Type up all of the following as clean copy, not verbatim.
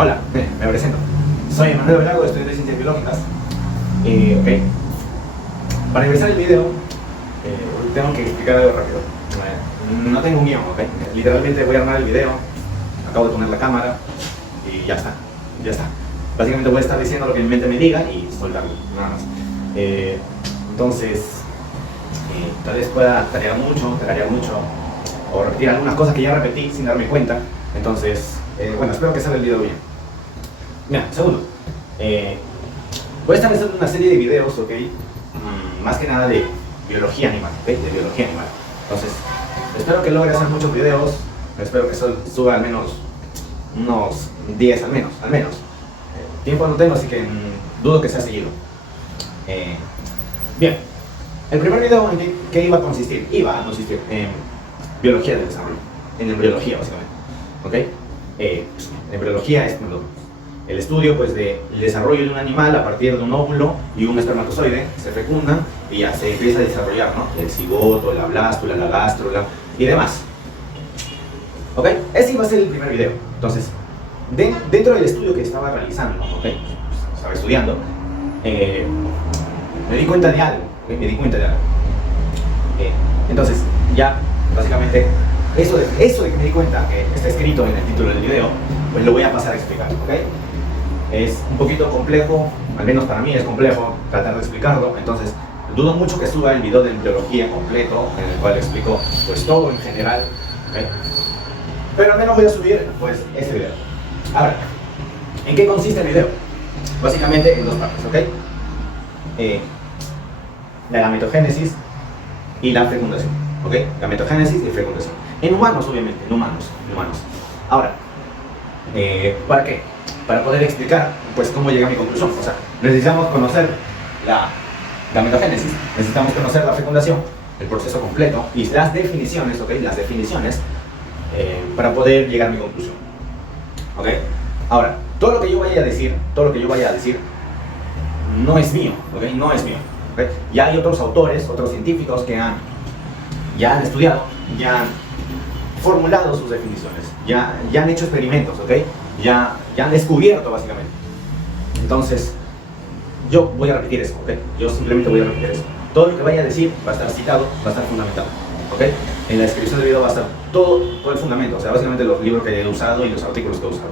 Hola, me presento. Soy Emanuel Velago, estudiante de Ciencias Biológicas. Ok. Para empezar el video, tengo que explicar algo rápido. No tengo un guión, ok. Literalmente voy a armar el video, acabo de poner la cámara y ya está. Ya está. Básicamente voy a estar diciendo lo que mi mente me diga y soltarlo, nada más. Entonces, tal vez pueda tarear mucho, o repetir algunas cosas que ya repetí sin darme cuenta. Entonces, bueno, espero que salga el video bien. Mira, segundo, voy a estar haciendo una serie de videos, ok, más que nada de biología animal, ¿ok? De biología animal. Entonces, espero que logre hacer muchos videos, espero que suba al menos unos 10 al menos. Tiempo no tengo, así que dudo que sea seguido. Bien, el primer video en que iba a consistir en biología del desarrollo, en embriología básicamente, ¿ok? Embriología es el estudio pues, del desarrollo de un animal a partir de un óvulo y un espermatozoide, se fecundan y ya se empieza a desarrollar, ¿no? El cigoto, la blástula, la gástrula y demás. ¿Ok? Ese iba a ser el primer video. Entonces, dentro del estudio que estaba realizando, ¿ok? Estaba estudiando, me di cuenta de algo, ¿ok? Entonces, ya, básicamente, eso de que me di cuenta, que está escrito en el título del video, pues lo voy a pasar a explicar, ¿ok? Es un poquito complejo, al menos para mí es complejo tratar de explicarlo, entonces dudo mucho que suba el video de embriología completo, en el cual explico pues todo en general, ¿ok? Pero al menos voy a subir pues ese video. Ahora, ¿en qué consiste el video? Básicamente en dos partes, ¿ok? La gametogénesis y la fecundación, ¿ok? Gametogénesis y fecundación. En humanos, obviamente, en humanos. Ahora, ¿para qué? Para poder explicar, pues, cómo llegué a mi conclusión. O sea, necesitamos conocer la gametogénesis, necesitamos conocer la fecundación, el proceso completo y las definiciones, ¿ok? Las definiciones para poder llegar a mi conclusión, ¿ok? Ahora, todo lo que yo vaya a decir, no es mío, ¿ok? No es mío, ¿ok? Ya hay otros autores, otros científicos que ya han estudiado, ya han formulado sus definiciones, ya han hecho experimentos, ¿ok? Ya han descubierto básicamente. Entonces, yo voy a repetir eso, ¿ok? Yo simplemente voy a repetir eso. Todo lo que vaya a decir va a estar citado, va a estar fundamentado, ¿ok? En la descripción del video va a estar todo el fundamento, o sea, básicamente los libros que he usado y los artículos que he usado.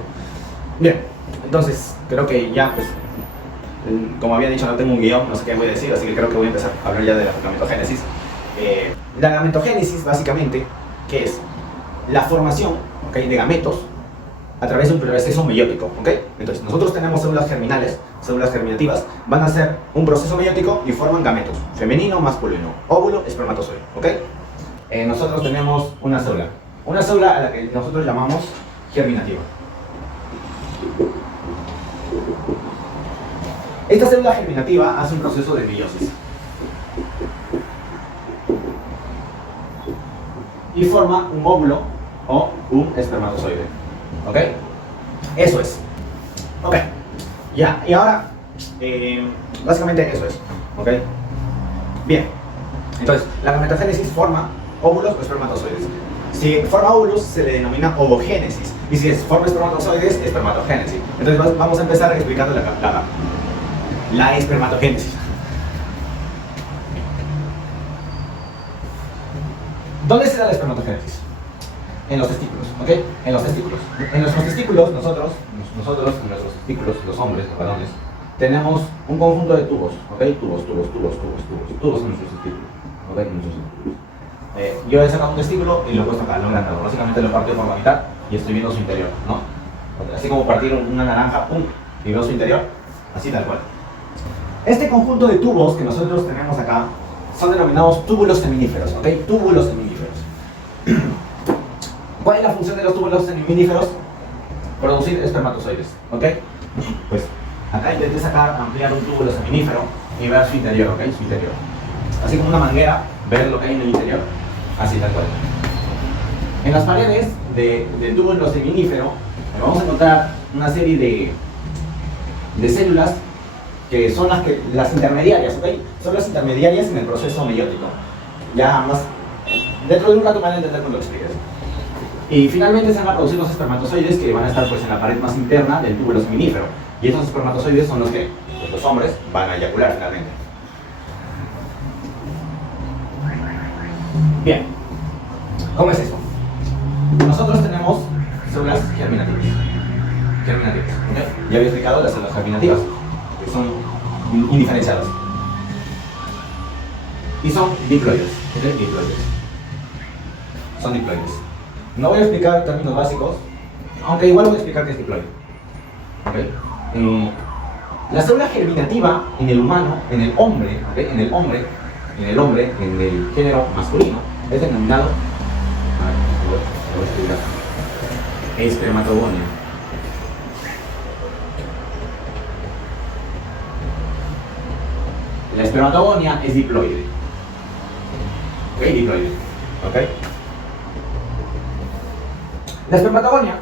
Bien, entonces, creo que ya, pues, como había dicho, no tengo un guión, no sé qué voy a decir, así que creo que voy a empezar a hablar ya de la gametogénesis. La gametogénesis, básicamente, ¿qué es? La formación, ¿ok? De gametos a través de un proceso meiótico, ¿ok? Entonces, nosotros tenemos células germinales, células germinativas, van a hacer un proceso meiótico y forman gametos, femenino, masculino, óvulo, espermatozoide, ¿ok? Nosotros tenemos una célula a la que nosotros llamamos germinativa. Esta célula germinativa hace un proceso de meiosis y forma un óvulo o un espermatozoide, ¿ok? Eso es. Ok, ya, y ahora, básicamente eso es, ¿ok? Bien, entonces, la gametogénesis forma óvulos o espermatozoides. Si forma óvulos, se le denomina ovogénesis, y si forma espermatozoides, espermatogénesis. Entonces, vamos a empezar explicando la espermatogénesis. ¿Dónde se da la espermatogénesis? En los testículos, ¿ok? En los testículos. En nuestros testículos, nosotros, en nuestros testículos, los hombres, los varones, tenemos un conjunto de tubos, ¿ok? Tubos en nuestros testículos, ¿ok? Yo he sacado un testículo y lo he puesto acá, lo he agrandado. Básicamente lo he partido por la mitad y estoy viendo su interior, ¿no? Así como partir una naranja, ¡pum! Y veo su interior, así tal cual. Este conjunto de tubos que nosotros tenemos acá son denominados túbulos seminíferos, ¿ok? Túbulos seminíferos. ¿Cuál es la función de los túbulos seminíferos? Producir espermatozoides, ¿ok? Pues acá intenté ampliar un túbulo seminífero y ver su interior, ¿ok? Su interior. Así como una manguera, ver lo que hay en el interior, así tal cual. En las paredes del túbulo seminífero vamos a encontrar una serie de células que son las intermediarias, ¿ok? Son las intermediarias en el proceso meiótico. Ya más, dentro de un rato van a entender cuando lo expliques. Y finalmente se van a producir los espermatozoides que van a estar pues en la pared más interna del túbulo seminífero. Y estos espermatozoides son los que pues, los hombres van a eyacular finalmente. Bien, ¿cómo es eso? Nosotros tenemos células germinativas. ¿Okay? Ya había explicado las células germinativas, que son indiferenciadas. Y son diploides. ¿Okay? Diploides. Son diploides. No voy a explicar términos básicos, aunque igual voy a explicar qué es diploide. ¿Okay? La célula germinativa en el humano, en el hombre, ¿okay? en el género masculino, es denominado espermatogonia. La espermatogonia es diploide. ¿Ok? Diploide. ¿Ok? La espermatogonia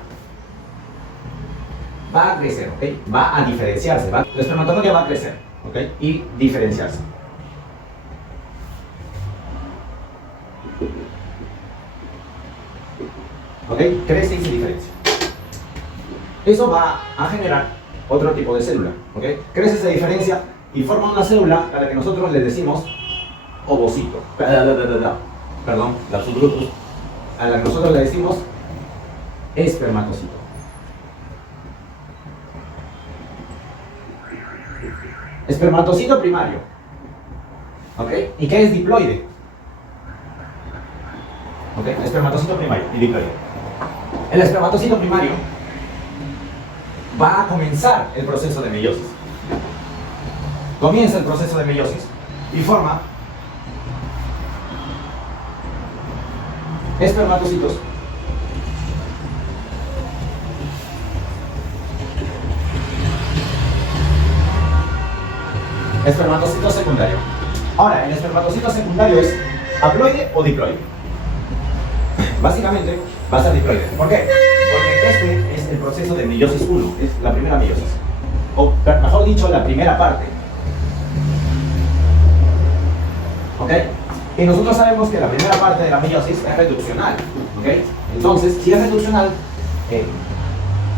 va a crecer, ¿ok? Va a diferenciarse. La espermatogonia va a crecer, ¿ok? Y diferenciarse. ¿Ok? Crece y se diferencia. Eso va a generar otro tipo de célula, ¿ok? Crece, se diferencia y forma una célula a la que nosotros le decimos ovocito. Perdón, la subgrupo. A la que nosotros le decimos espermatocito. Espermatocito primario. ¿Ok? ¿Y qué es diploide? ¿Ok? Espermatocito primario y diploide. El espermatocito primario va a comenzar el proceso de meiosis. Comienza el proceso de meiosis y forma espermatocitos espermatocito secundario. Ahora, el espermatocito secundario es haploide o diploide. Básicamente va a ser diploide. ¿Por qué? Porque este es el proceso de meiosis 1, es la primera meiosis. O mejor dicho, la primera parte. ¿Ok? Y nosotros sabemos que la primera parte de la meiosis es reduccional. ¿Ok? Entonces, si es reduccional,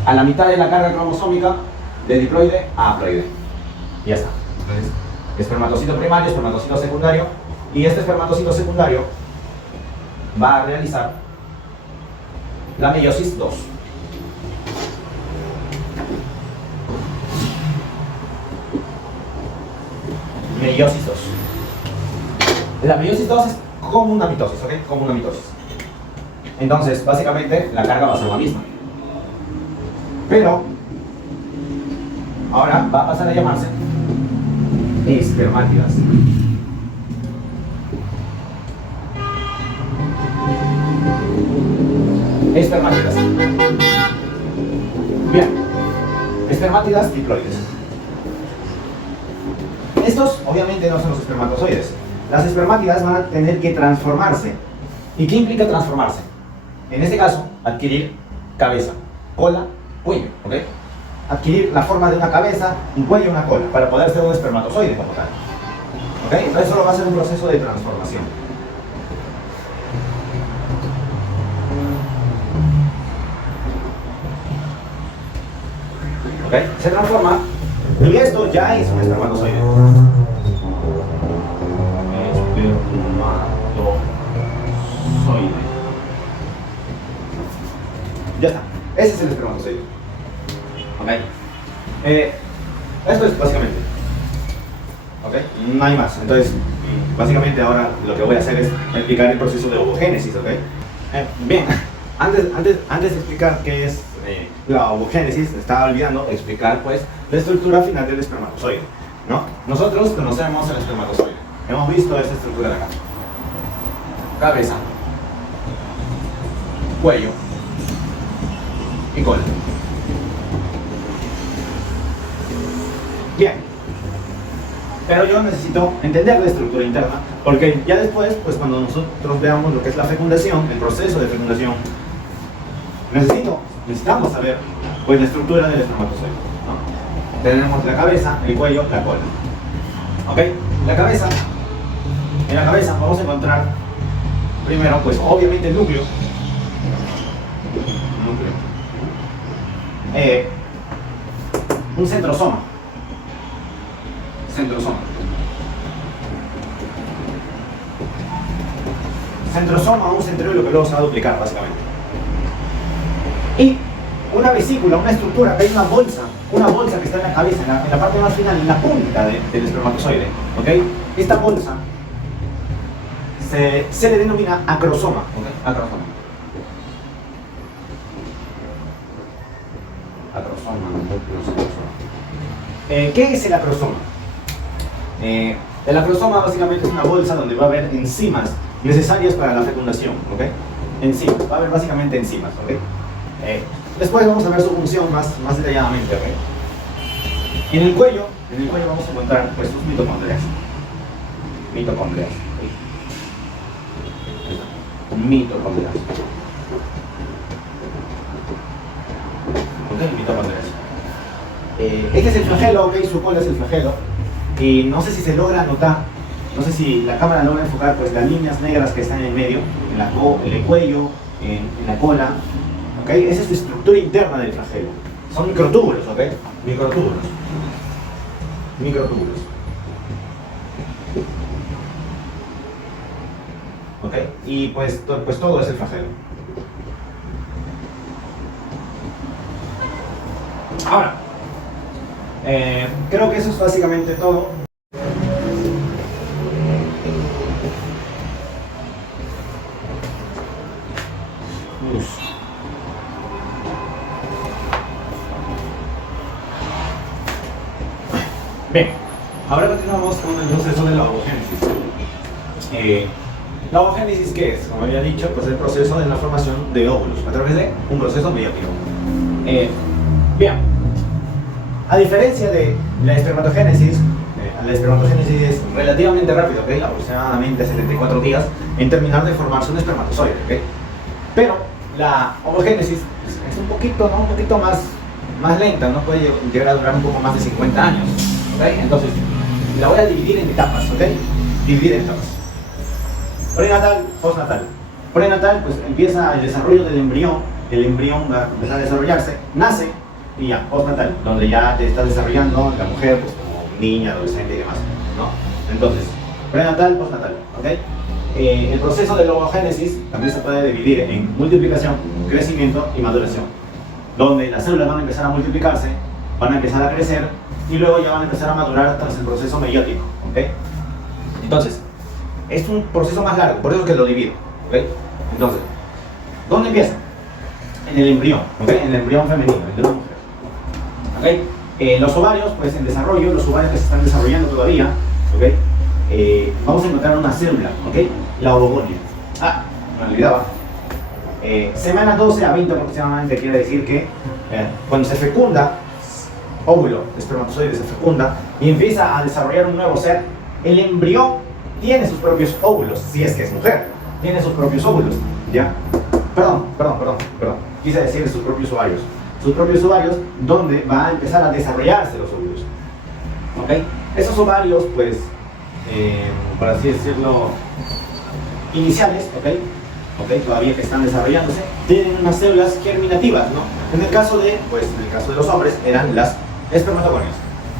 a la mitad de la carga cromosómica de diploide a haploide. Y ya está. Entonces, espermatocito primario, espermatocito secundario, y este espermatocito secundario va a realizar la meiosis 2. Meiosis 2. La meiosis 2 es como una mitosis, ¿ok? Como una mitosis. Entonces, básicamente, la carga va a ser la misma. Pero, ahora va a pasar a llamarse espermátidas. Espermátidas. Bien. Espermátidas diploides. Estos obviamente no son los espermatozoides. Las espermátidas van a tener que transformarse. ¿Y qué implica transformarse? En este caso, adquirir cabeza, cola, cuello, ¿ok? Adquirir la forma de una cabeza, un cuello y una cola, para poder ser un espermatozoide como tal. ¿Ok? Entonces solo va a ser un proceso de transformación. ¿Ok? Se transforma y esto ya es un espermatozoide. Espermatozoide. Ya está. Ese es el espermatozoide. ¿Ok? Esto es básicamente. ¿Ok? No hay más. Entonces, básicamente ahora lo que voy a hacer es explicar el proceso de ovogénesis. ¿Ok? Bien, antes de explicar qué es la ovogénesis, estaba olvidando explicar pues la estructura final del espermatozoide, ¿no? Nosotros conocemos el espermatozoide. Hemos visto esta estructura de acá. Cabeza, cuello y cola. Bien, pero yo necesito entender la estructura interna, porque ya después, pues cuando nosotros veamos lo que es la fecundación, el proceso de fecundación, necesitamos saber pues la estructura del espermatozoide, ¿no? Tenemos la cabeza, el cuello, la cola. ¿Ok? La cabeza, en la cabeza vamos a encontrar primero, pues obviamente el núcleo, un centrosoma. Centrosoma. Centrosoma o un centriolo que luego se va a duplicar, básicamente. Y una vesícula, una estructura, que hay una bolsa que está en la cabeza, en la parte más final, en la punta del espermatozoide. ¿Okay? Esta bolsa se le denomina acrosoma. ¿Okay? Acrosoma. ¿Qué es el acrosoma? El acrosoma básicamente es una bolsa donde va a haber enzimas necesarias para la fecundación, ¿ok? Enzimas, va a haber básicamente enzimas, ¿ok? Después vamos a ver su función más detalladamente, ¿ok? En el cuello vamos a encontrar pues sus mitocondrias. Mitocondrias. Mitocondrias. ¿Ok? Mitocondrias. Este es el flagelo, ¿ok? Su cola es el flagelo. Y no sé si se logra notar, no sé si la cámara logra enfocar pues las líneas negras que están en el medio, en el cuello, en la cola, ¿ok? Esa es la estructura interna del flagelo. Son microtúbulos, ¿ok? Microtúbulos. Microtúbulos. ¿Ok? Y pues todo es el flagelo. Ahora, creo que eso es básicamente todo. Bien, ahora continuamos con el proceso de la ovogénesis. ¿La ovogénesis qué es? Como había dicho, pues el proceso de la formación de óvulos a través de un proceso meiótico. Bien, a diferencia de la espermatogénesis es relativamente rápido, ¿okay? Aproximadamente 74 días en terminar de formarse un espermatozoide, ¿okay? Pero la ovogénesis es un poquito más lenta, ¿no? Puede llegar a durar un poco más de 50 años, ¿okay? Entonces, la voy a dividir en etapas, ¿ok? Dividir en etapas. Prenatal, postnatal. Prenatal, pues empieza el desarrollo del embrión, el embrión va a empezar a desarrollarse, nace y ya, postnatal, donde ya te está desarrollando la mujer, pues como niña, adolescente y demás, ¿no? Entonces, prenatal, postnatal, ¿ok? El proceso de la ovogénesis también se puede dividir en multiplicación, crecimiento y maduración, donde las células van a empezar a multiplicarse, van a empezar a crecer y luego ya van a empezar a madurar tras el proceso meiótico, ¿ok? Entonces, es un proceso más largo, por eso es que lo divido, ¿ok? Entonces, ¿dónde empieza? En el embrión, ¿ok? En el embrión femenino, el de una mujer, ¿ok? Los ovarios, pues en desarrollo, los ovarios que se están desarrollando todavía, ¿ok? Vamos a encontrar una célula, ¿ok? La ovogonia. Me olvidaba. Semana 12 a 20 aproximadamente quiere decir que cuando se fecunda, óvulo, espermatozoide se fecunda y empieza a desarrollar un nuevo ser, el embrión tiene sus propios óvulos, si es que es mujer, tiene sus propios óvulos, ¿ya? Perdón, quise decir sus propios ovarios, donde va a empezar a desarrollarse los óvulos, ¿ok? Esos ovarios, pues, por así decirlo, iniciales, ¿ok? Todavía que están desarrollándose, tienen unas células germinativas, ¿no? En el caso de los hombres eran las espermatogonias,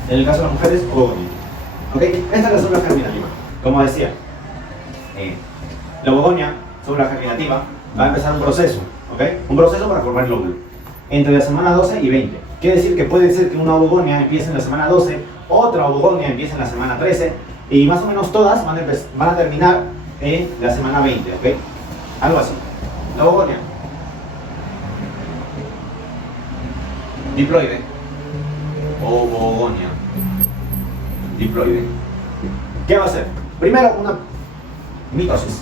en el caso de las mujeres, ovogonia, ¿ok? Esta es la célula germinativa, como decía, la ovogonia, célula germinativa, va a empezar un proceso, ¿ok? Un proceso para formar el óvulo, entre la semana 12 y 20. Quiere decir que puede ser que una ovogonia empiece en la semana 12, otra ovogonia empiece en la semana 13, y más o menos todas van a terminar en la semana 20, ¿ok? Algo así. La ovogonia. Diploide. Ovogonia. Diploide. ¿Qué va a hacer? Primero, una mitosis.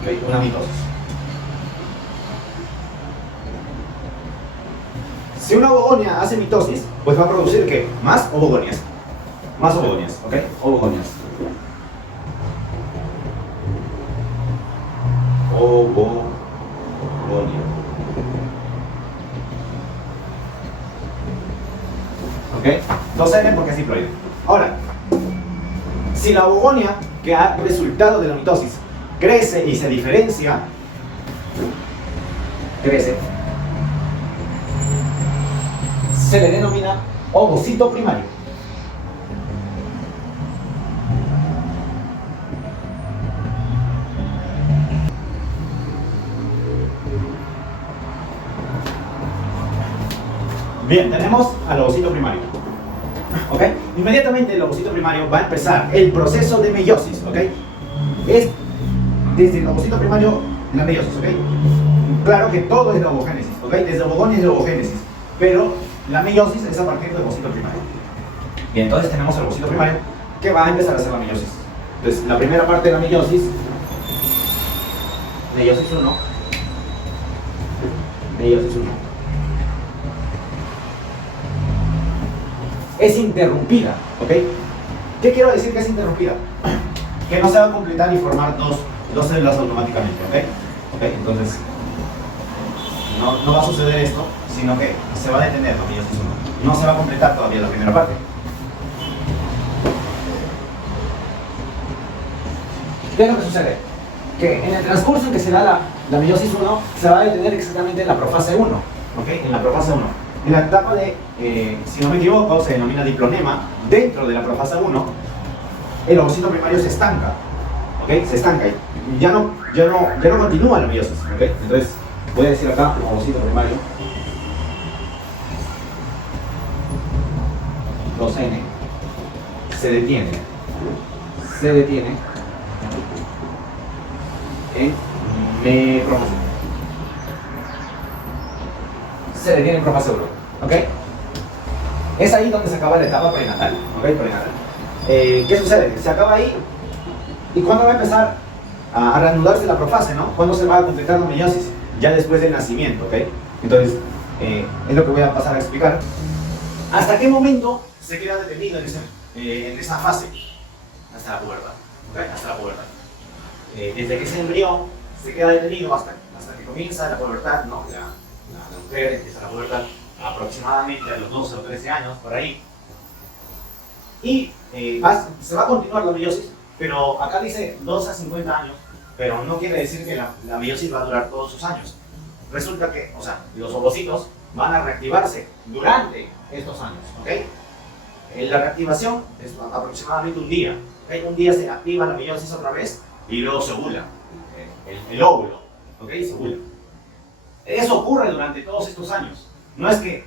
Okay, una mitosis. Si una ovogonia hace mitosis, pues va a producir ¿qué? Más ovogonias. Más ovogonias, ¿ok? Ovogonias. Ovogonia. ¿Ok? No se ven porque es diploide. Ahora, si la ovogonia que ha resultado de la mitosis crece y se diferencia, crece, se le denomina ovocito primario. Bien, tenemos al ovocito primario. ¿Ok? Inmediatamente el ovocito primario va a empezar el proceso de meiosis. ¿Ok? Es desde el ovocito primario la meiosis. ¿Ok? Claro que todo es de ovogénesis. ¿Ok? Desde ovogonia es de ovogénesis. Pero la meiosis es a partir del ovocito primario. Bien, entonces tenemos el ovocito primario que va a empezar a hacer la meiosis. Entonces, la primera parte de la meiosis 1, meiosis 1. Es interrumpida, ¿ok? ¿Qué quiero decir que es interrumpida? Que no se va a completar y formar dos células automáticamente, ¿ok? Entonces, no va a suceder esto, sino que se va a detener la meiosis 1. No se va a completar todavía la primera parte. ¿Qué es lo que sucede? Que en el transcurso en que se da la meiosis 1, se va a detener exactamente en la profase 1, ¿ok? En la profase 1. En la etapa de, si no me equivoco, se denomina diplonema. Dentro de la profase 1, el ovocito primario se estanca, ¿ok? Se estanca y ya no continúa la meiosis, ¿ok? Entonces, voy a decir acá, ovocito primario, 2N, se detiene en profase. Se detiene en profase 1, ¿ok? Es ahí donde se acaba la etapa prenatal, ¿ok? Prenatal. ¿Qué sucede? Se acaba ahí, ¿y cuándo va a empezar a reanudarse la profase, no? ¿Cuándo se va a completar la meiosis? Ya después del nacimiento, ¿ok? Entonces, es lo que voy a pasar a explicar. ¿Hasta qué momento se queda detenido en esa fase? Hasta la pubertad, ¿ok? Hasta la pubertad. Desde que ese embrión se queda detenido hasta que comienza la pubertad, ¿no? La mujer empieza la pubertad aproximadamente a los 12 o 13 años, por ahí. Y se va a continuar la meiosis, pero acá dice 12 a 50 años, pero no quiere decir que la meiosis va a durar todos sus años. Resulta que, o sea, los ovocitos van a reactivarse durante estos años, ¿ok? La reactivación es aproximadamente un día. ¿Okay? Un día se activa la meiosis otra vez y luego se ovula, el óvulo, ¿ok? Se ovula. Eso ocurre durante todos estos años. No es que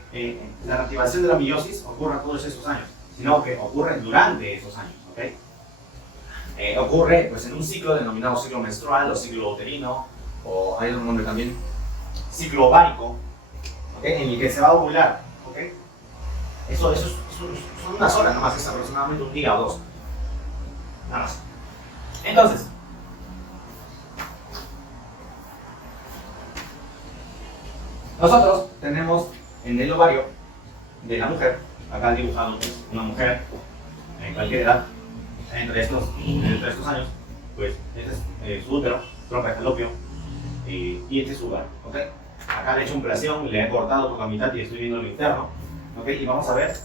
la reactivación de la meiosis ocurra todos estos años, sino que ocurre durante esos años, ¿ok? Ocurre pues, en un ciclo denominado ciclo menstrual o ciclo uterino, o hay otro nombre también, ciclo ovárico, ¿okay? En el que se va a ovular, ¿ok? Eso son unas horas nomás, es aproximadamente un día o dos. Nada más. Entonces, nosotros tenemos en el ovario de la mujer, acá dibujado pues, una mujer en cualquier edad, entre estos años, pues este es su útero, trompa de falopio, y este es su ovario, ¿ok? Acá le he hecho un plación, le he cortado por la mitad y estoy viendo lo interno, ¿ok? Y vamos a ver,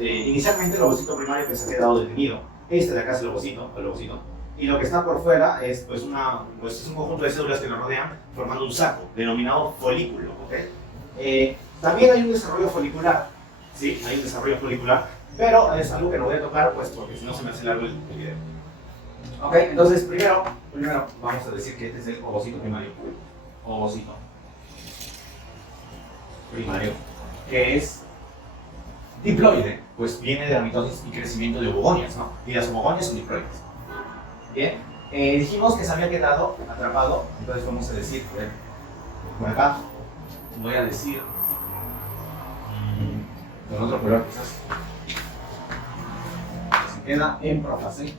inicialmente el ovocito primario que se ha quedado detenido, este de acá es el ovocito, y lo que está por fuera es, pues, es un conjunto de células que lo rodean formando un saco, denominado folículo, ¿ok? También hay un desarrollo folicular, ¿sí? Hay un desarrollo folicular, pero es algo que no voy a tocar, pues, porque si no se me hace largo el video. Ok, entonces primero vamos a decir que este es el ovocito primario. Ovocito primario, que es diploide, pues viene de la mitosis y crecimiento de ovogonias, ¿no? Y las ovogonias son diploides. Bien, dijimos que se había quedado atrapado, entonces vamos a decir, por acá, voy a decir, con otro color quizás, se queda en profase,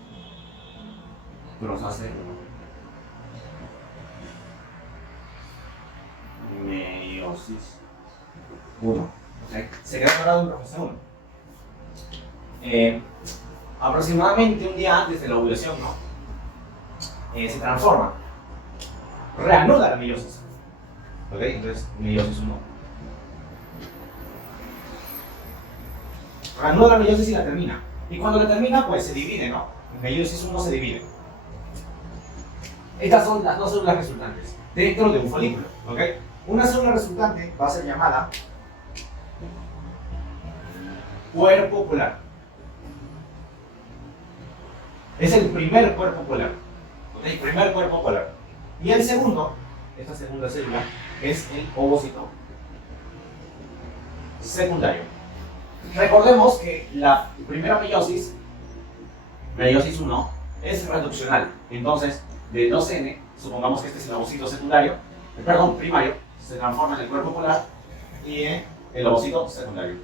meiosis 1, ¿okay? Se queda atrapado en profase 1. Aproximadamente un día antes de la ovulación, ¿no? Se transforma, reanuda la meiosis, ¿ok? Entonces, meiosis 1. Reanuda la meiosis y la termina. Y cuando la termina, pues se divide, ¿no? Meiosis 1 se divide. Estas son las dos células resultantes dentro de un folículo, ¿ok? Una célula resultante va a ser llamada cuerpo polar. Es el primer cuerpo polar. El primer cuerpo polar. Y el segundo, esta segunda célula, es el ovocito secundario. Recordemos que la primera meiosis, meiosis 1, es reduccional. Entonces, de 2N, supongamos que este es el ovocito secundario, perdón, primario, se transforma en el cuerpo polar y en el ovocito secundario.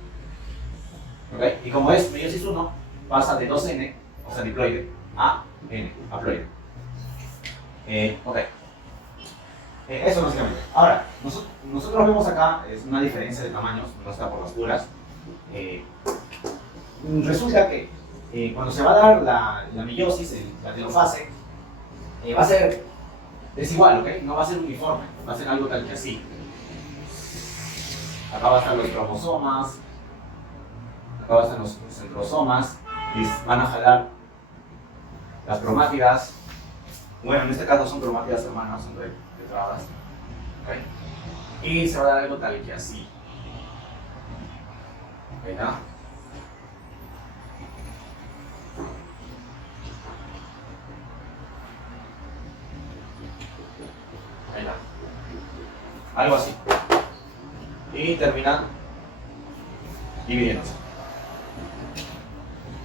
¿Okay? Y como es meiosis 1, pasa de 2N, o sea, diploide, a N, haploide. Ok. Eso básicamente. Ahora, nosotros vemos acá es una diferencia de tamaños, no está por las puras. Resulta que cuando se va a dar la meiosis, la telofase, va a ser desigual, ¿ok? No va a ser uniforme, va a ser algo tal que así. Acá van a estar los cromosomas, acá van a estar los centrosomas, y van a jalar las cromátidas. Bueno, en este caso son cromátidas hermanas, son tetradas. ¿Okay? Y se va a dar algo tal que así. ¿Verdad? Ahí va. Algo así. Y termina dividiéndose.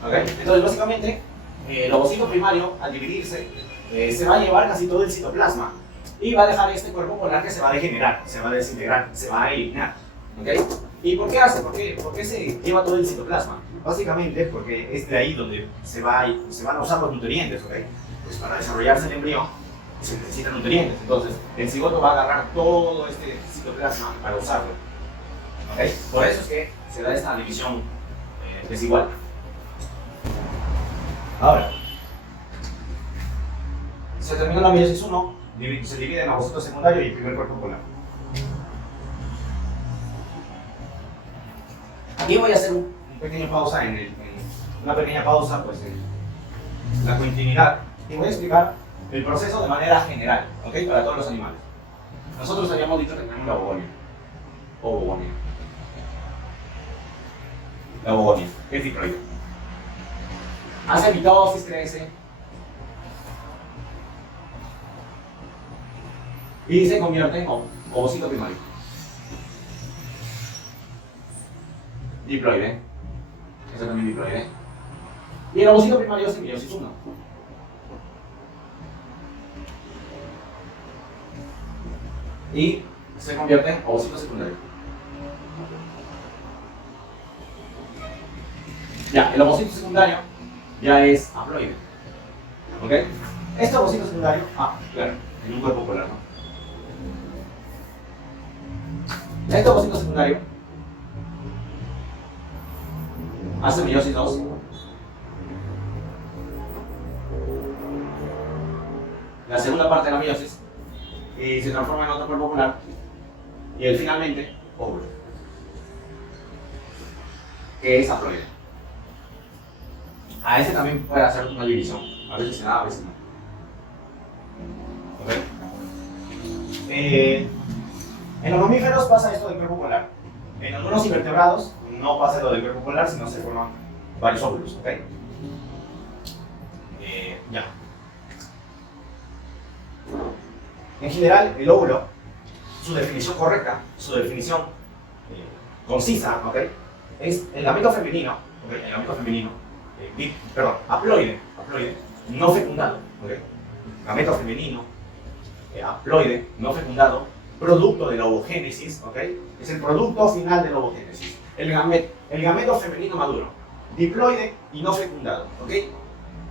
¿Okay? Entonces, básicamente, el ovocito primario, al dividirse, se va a llevar casi todo el citoplasma y va a dejar este cuerpo polar que se va a degenerar, se va a desintegrar, se va a eliminar. ¿Okay? ¿Y por qué hace? ¿Por qué se lleva todo el citoplasma? Básicamente porque es de ahí donde se van a usar los nutrientes. ¿Okay? Pues para desarrollarse el embrión se necesitan nutrientes, entonces el cigoto va a agarrar todo este citoplasma para usarlo. ¿Okay? Por eso es que se da esta división desigual. Ahora, se terminó la meiosis 1, se divide en ovocito secundario y el primer cuerpo polar. Aquí voy a hacer una pequeña pausa una pequeña pausa pues, en la continuidad y voy a explicar el proceso de manera general, ¿ok? Para todos los animales. Nosotros habíamos dicho que tenemos la oogonia. Oogonia. La oogonia, que es diploide. Hace mitosis, crece. Y se convierte en ovocito primario. Diploide. Eso también diploide. Y el ovocito primario es meiosis 1. Y se convierte en ovocito secundario. Ya, el ovocito secundario ya es haploide. ¿Ok? Este ovocito secundario, claro, en un cuerpo polar, ¿no? Este ovocito secundario hace meiosis 2. La segunda parte de la meiosis y se transforma en otro cuerpo polar y finalmente óvulo, que es haploide. A ese también puede hacer una división, a veces se da, a veces no. ¿Okay? En los mamíferos pasa esto del cuerpo polar. En algunos invertebrados no pasa lo del cuerpo polar, sino se forman varios óvulos. ¿Okay? Ya. En general, el óvulo, su definición correcta, su definición concisa, ¿okay? Es el gameto femenino, ¿okay? El gameto femenino, haploide, no fecundado, ¿okay? Gameto femenino, haploide, no fecundado, producto de la ovogénesis, ¿okay? Es el producto final de la ovogénesis. El gameto femenino maduro, diploide y no fecundado, ¿okay?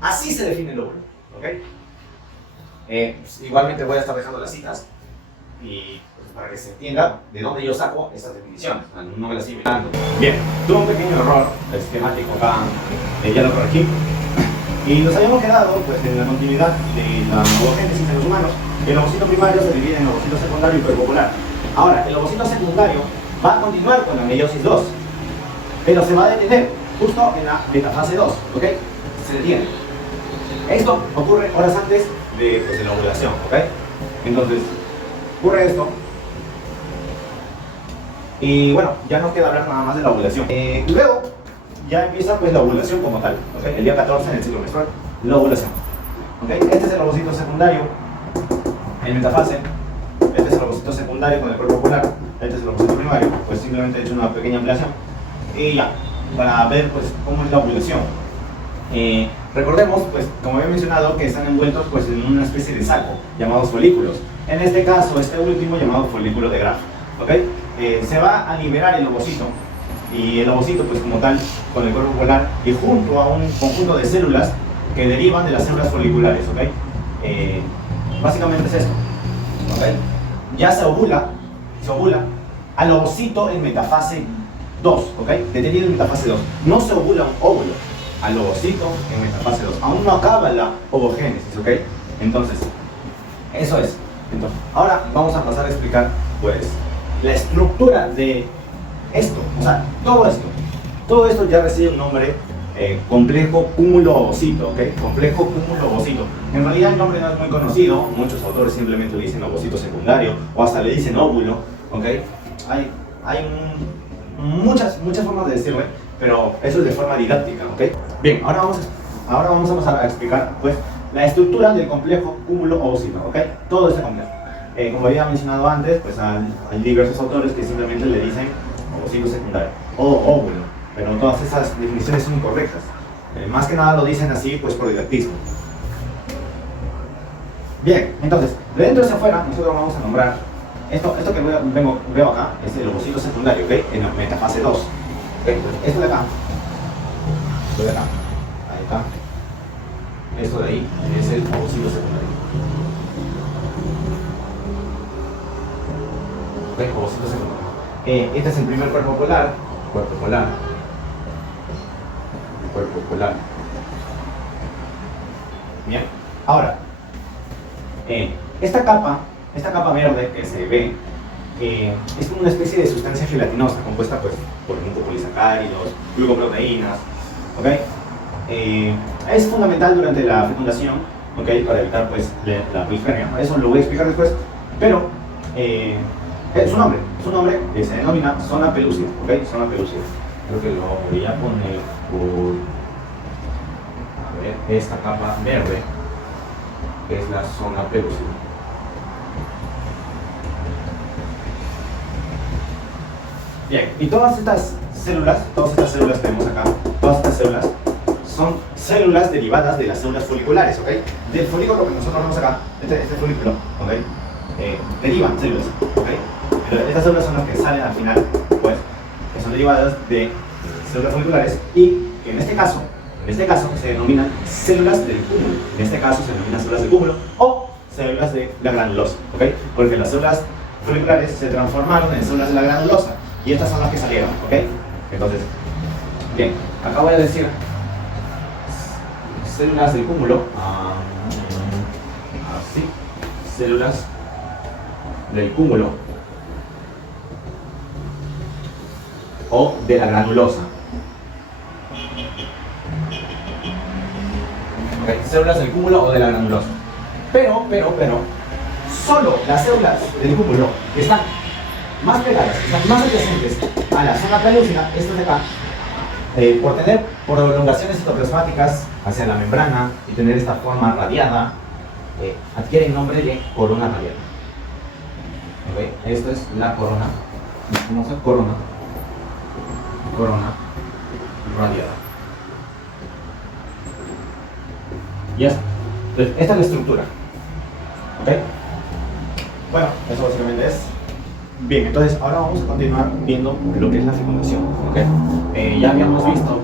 Así se define el óvulo, ¿okay? Igualmente voy a estar dejando las citas y pues, para que se entienda de dónde yo saco estas definiciones. No me las estoy inventando. Bien, tuve un pequeño error esquemático acá, ya lo corregí. Y nos habíamos quedado pues, en la continuidad de la ovogénesis en los humanos. El ovocito primario se divide en ovocito secundario y cuerpo polar. Ahora, el ovocito secundario va a continuar con la meiosis 2, pero se va a detener justo en la metafase 2, ¿ok? Se detiene. Esto ocurre horas antes de la ovulación, ¿ok? Entonces, ocurre esto Y bueno, ya no queda hablar nada más de la ovulación. Luego ya empieza pues la ovulación como tal, ¿okay? El día 14 en el ciclo menstrual, la ovulación. ¿Okay? Este es el ovocito secundario en metafase. Este es el ovocito secundario con el cuerpo polar. Este es el ovocito primario. Pues simplemente he hecho una pequeña ampliación. Y ya, para ver pues cómo es la ovulación. Recordemos, pues, como había mencionado, que están envueltos pues, en una especie de saco llamados folículos. En este caso, este último llamado folículo de Graf. ¿Okay? Se va a liberar el ovocito, y el ovocito, pues como tal, con el cuerpo polar y junto a un conjunto de células que derivan de las células foliculares. ¿Okay? Básicamente es esto. ¿Okay? Ya se ovula al ovocito en metafase 2. ¿Okay? Detenido en metafase 2. No se ovula un óvulo al ovocito en metafase 2. Aún no acaba la ovogénesis, ¿ok? Entonces, eso es. Entonces, ahora vamos a pasar a explicar, pues, la estructura de esto. O sea, todo esto ya recibe un nombre, complejo cúmulo ovocito, ¿ok? Complejo cúmulo ovocito. En realidad el nombre no es muy conocido. Muchos autores simplemente le dicen ovocito secundario o hasta le dicen óvulo, ¿ok? Hay muchas formas de decirlo, pero eso es de forma didáctica, ¿ok? Bien, ahora vamos a pasar a explicar, pues, la estructura del complejo cúmulo ovocito, ¿ok? Todo este complejo. Como había mencionado antes, pues hay diversos autores que simplemente le dicen ovocito secundario o óvulo, pero todas esas definiciones son incorrectas. Más que nada lo dicen así, pues, por didactismo. Bien, entonces, de dentro hacia afuera, nosotros vamos a nombrar esto que veo acá, es el ovocito secundario, ¿ok? En la metafase 2. Esto de acá, ahí está. Esto de ahí es el ovocito secundario. ¿Ok? Ovocito secundario. Este es el primer cuerpo polar. Cuerpo polar. Bien. Ahora, esta capa verde que se ve, es como una especie de sustancia gelatinosa compuesta pues, por mucopolisacáridos, glucoproteínas, ¿okay? Es fundamental durante la fecundación, ¿okay? Para evitar pues, la proliferación. Eso lo voy a explicar después, pero su nombre se denomina zona pelúcida, ¿okay? Zona pelúcida. Creo que lo voy a poner por esta capa verde, que es la zona pelúcida. Bien, y todas estas células que vemos acá, todas estas células son células derivadas de las células foliculares, ¿ok? Del folículo que nosotros vemos acá, este folículo, ¿ok? Derivan células, ¿ok? Pero estas células son las que salen al final, pues, que son derivadas de células foliculares y que en este caso se denominan células del cúmulo. En este caso se denominan células del cúmulo o células de la granulosa, ¿ok? Porque las células foliculares se transformaron en células de la granulosa. Y estas son las que salieron, ¿ok? Entonces, bien, acá voy a decir células del cúmulo, así, células del cúmulo o de la granulosa. ¿Okay? Células del cúmulo o de la granulosa. Pero, solo las células del cúmulo que están más pegadas, están más adyacentes a la zona pelúcida, estas de acá, por tener prolongaciones citoplasmáticas hacia la membrana y tener esta forma radiada, adquieren nombre de corona radiada. ¿Okay? Esto es la corona, vamos a corona radiada. Ya está. Entonces, esta es la estructura. ¿Ok? Bueno, eso básicamente es. Bien, entonces ahora vamos a continuar viendo lo que es la fecundación, ¿okay? Ya habíamos visto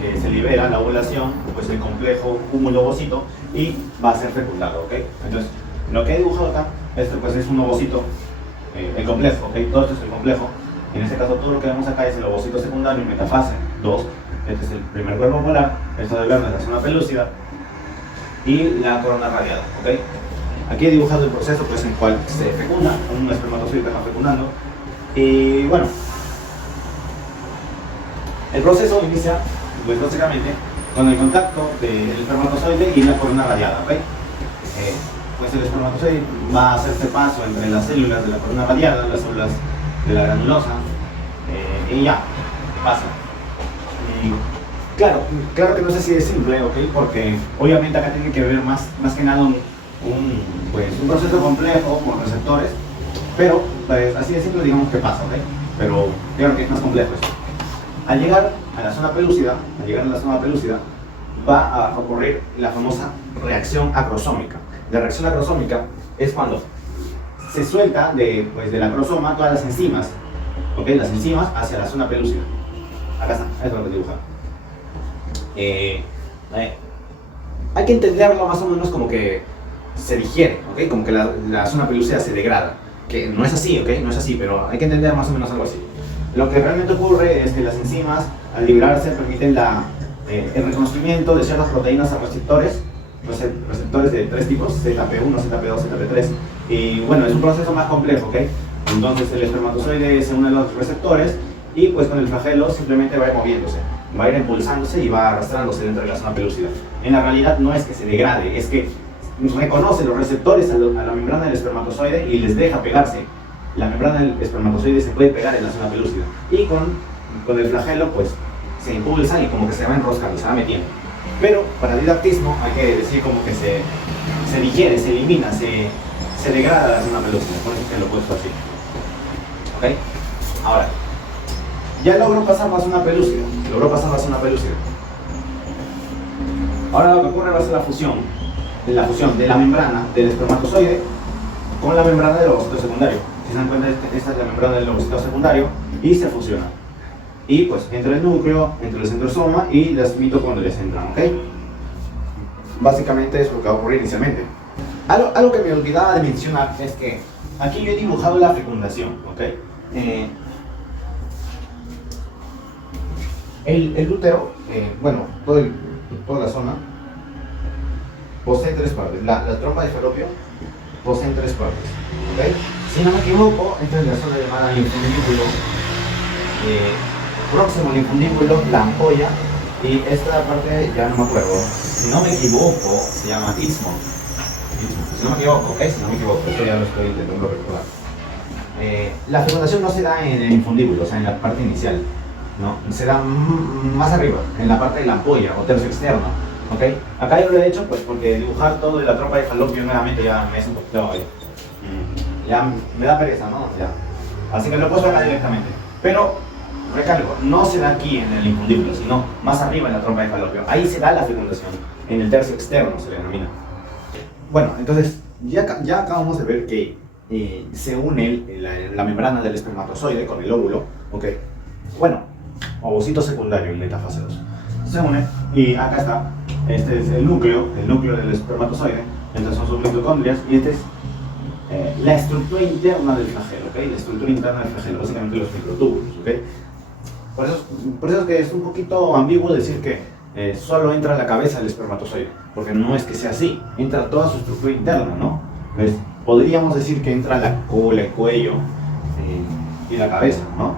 que se libera la ovulación, pues el complejo cúmulo ovocito y va a ser fecundado, ¿ok? Entonces, lo que he dibujado acá, pues es un ovocito, el complejo, ¿ok? Todo esto es el complejo. En este caso, todo lo que vemos acá es el ovocito secundario en metafase 2. Este es el primer cuerpo polar, esto de verde es la zona pelúcida y la corona radiada, ¿ok? Aquí he dibujado el proceso pues, en el cual se fecunda, un espermatozoide que está fecundando. Y bueno, el proceso inicia pues, básicamente con el contacto del espermatozoide y la corona radiada. ¿Okay? Pues el espermatozoide va a hacerse paso entre las células de la corona radiada, las células de la granulosa, y ya, pasa. Claro que no es así de simple, ¿ok? Porque obviamente acá tiene que haber más que nada un proceso complejo con receptores, pero pues, así de simple digamos que pasa, ¿ok? Pero claro que es más complejo esto. Al llegar a la zona pelúcida, va a ocurrir la famosa reacción acrosómica. La reacción acrosómica es cuando se suelta de la acrosoma todas las enzimas, ¿ok? Las enzimas hacia la zona pelúcida. Acá está, esto es lo que dibuja. Hay que entenderlo más o menos como que se digiere, ¿ok? Como que la zona pelúcida se degrada. Que no es así, ¿ok? No es así, pero hay que entender más o menos algo así. Lo que realmente ocurre es que las enzimas, al liberarse, permiten el reconocimiento de ciertas proteínas a receptores de tres tipos, ZP1, ZP2, ZP3. Y bueno, es un proceso más complejo, ¿ok? Entonces el espermatozoide se une a los receptores y pues con el flagelo simplemente va a ir moviéndose, va a ir impulsándose y va arrastrándose dentro de la zona pelúcida. En la realidad no es que se degrade, es que reconoce los receptores a la membrana del espermatozoide y les deja pegarse. La membrana del espermatozoide se puede pegar en la zona pelúcida y con el flagelo pues se impulsa y como que se va enroscando, se va metiendo. Pero para didactismo hay que decir como que se digiere, se elimina, se degrada la zona pelúcida, por eso que lo he puesto así. ¿Ok? Ahora, ya logró pasar la zona pelúcida, Ahora lo que ocurre va a ser la fusión de la membrana del espermatozoide con la membrana del ovocito secundario. Si se dan cuenta, esta es la membrana del ovocito secundario y se fusiona. Y pues entre el núcleo, entre el centrosoma y las mitocondrias entran, ¿ok? Básicamente es lo que va a ocurrir inicialmente. Algo que me olvidaba de mencionar es que aquí yo he dibujado la fecundación, ¿ok? El útero, toda la zona, posee tres partes. La trompa de falopio posee tres partes, ¿ok? Si no me equivoco, esta es la zona llamada linfundíbulo, próximo al infundíbulo, la ampolla, y esta parte ya no me acuerdo. Si no me equivoco, se llama istmo. Si no me equivoco, ¿ok? Si no me equivoco, esto ya lo estoy intentando recordar. La fecundación no se da en el infundíbulo, o sea, en la parte inicial, ¿no? Se da más arriba, en la parte de la ampolla o tercio externo, ¿ok? Acá yo lo he hecho pues porque dibujar todo de la trompa de falopio nuevamente ya me es un poquito, ya me da pereza, ¿no? Ya. Así que lo he puesto acá directamente. Pero, recalco, no se da aquí en el infundíbulo, sino más arriba en la trompa de falopio. Ahí se da la fecundación, en el tercio externo se le denomina. Bueno, entonces, ya acabamos de ver que se une la membrana del espermatozoide con el óvulo, ¿ok? Bueno, ovocito secundario en metafase 2. Se une y acá está, este es el núcleo del espermatozoide, estas son sus mitocondrias y este es la estructura interna del flagelo, ¿ok? La estructura interna del flagelo, básicamente los microtúbulos, ¿ok? Por eso es que es un poquito ambiguo decir que solo entra la cabeza del espermatozoide, porque no es que sea así, entra toda su estructura interna, ¿no? Pues, podríamos decir que entra la cola, el cuello y la cabeza, ¿no?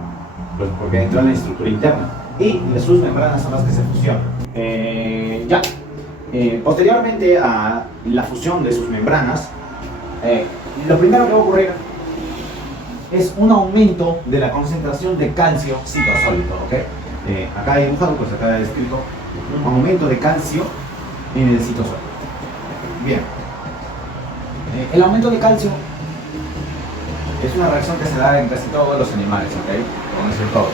Pues porque entra en la estructura interna y sus membranas son las que se fusionan. Posteriormente a la fusión de sus membranas, lo primero que va a ocurrir es un aumento de la concentración de calcio citosólico, ¿ok? Acá he dibujado, pues acá he escrito un aumento de calcio en el citosólico. Bien. El aumento de calcio es una reacción que se da en casi todos los animales, ¿ok? Con decir todos.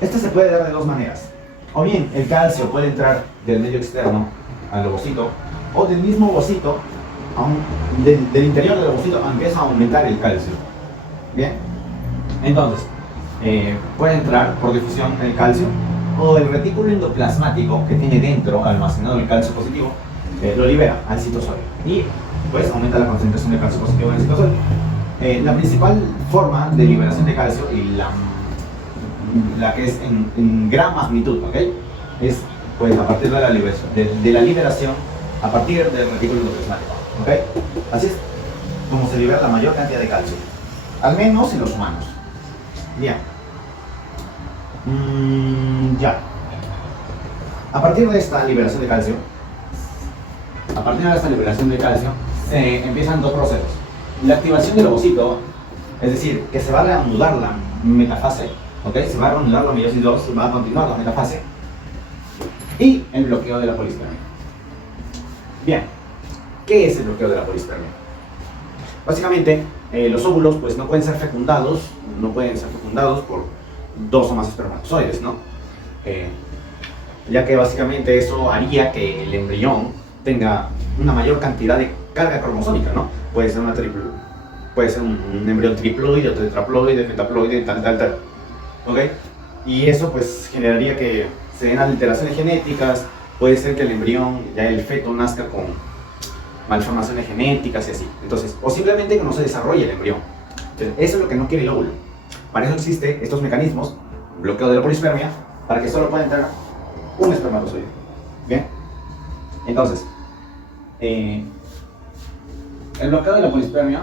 Esta se puede dar de dos maneras. O bien, el calcio puede entrar del medio externo al ovocito, o del mismo ovocito, del interior del ovocito empieza a aumentar el calcio. Bien. Entonces, puede entrar por difusión el calcio, o el retículo endoplasmático que tiene dentro almacenado el calcio positivo, lo libera al citosol y pues aumenta la concentración de calcio positivo en el citosol. La principal forma de liberación de calcio y la que es en gran magnitud, ¿ok? Es pues a partir de la liberación a partir del retículo endoplasmático, ¿ok? Así es como se libera la mayor cantidad de calcio, al menos en los humanos. Bien. Ya. A partir de esta liberación de calcio, se empiezan dos procesos. la activación del ovocito, es decir, que se va a reanudar la metafase, ¿ok? Se va a reanudar la meiosis 2, va a continuar la metafase, y el bloqueo de la polispermia. Bien, ¿qué es el bloqueo de la polispermia? Básicamente, los óvulos pues no pueden ser fecundados por dos o más espermatozoides, ¿no? Ya que básicamente eso haría que el embrión tenga una mayor cantidad de carga cromosómica, ¿no? Puede ser un embrión triploide, tetraploide, pentaploide, tal, ¿ok? Y eso pues generaría que se den alteraciones genéticas, puede ser que el embrión, ya el feto, nazca con malformaciones genéticas y así. Entonces, o simplemente que no se desarrolle el embrión. Entonces, eso es lo que no quiere el óvulo. Para eso existen estos mecanismos, bloqueo de la polispermia, para que solo pueda entrar un espermatozoide. ¿Bien? Entonces, el bloqueo de la polispermia,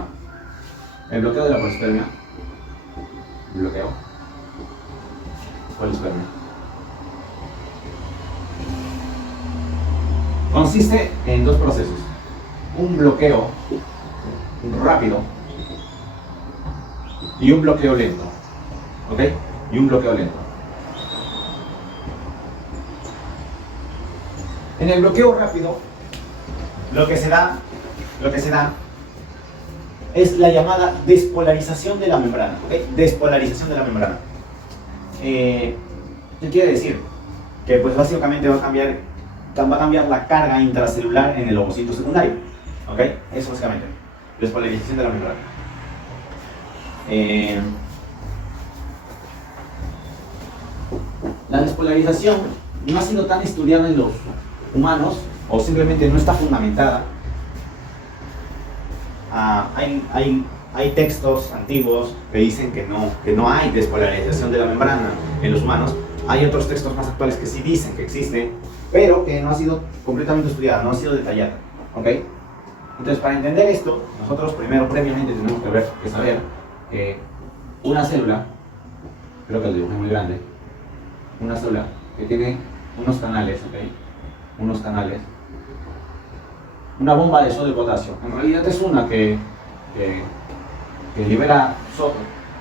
polispermia, consiste en dos procesos. Un bloqueo rápido y un bloqueo lento, ¿ok? Y un bloqueo lento. En el bloqueo rápido, lo que se da es la llamada despolarización de la membrana, ¿ok? Despolarización de la membrana. ¿Qué quiere decir? Que pues básicamente va a cambiar la carga intracelular en el ovocito secundario. ¿Ok? Eso básicamente. Despolarización de la membrana. La despolarización no ha sido tan estudiada en los humanos, o simplemente no está fundamentada. Hay textos antiguos que dicen que no hay despolarización de la membrana en los humanos. Hay otros textos más actuales que sí dicen que existe, pero que no ha sido completamente estudiada, no ha sido detallada. ¿Ok? Entonces, para entender esto, nosotros previamente tenemos que saber que una célula, creo que el dibujo es muy grande, una célula que tiene unos canales, ¿ok? Unos canales, una bomba de sodio y potasio. En realidad es una que libera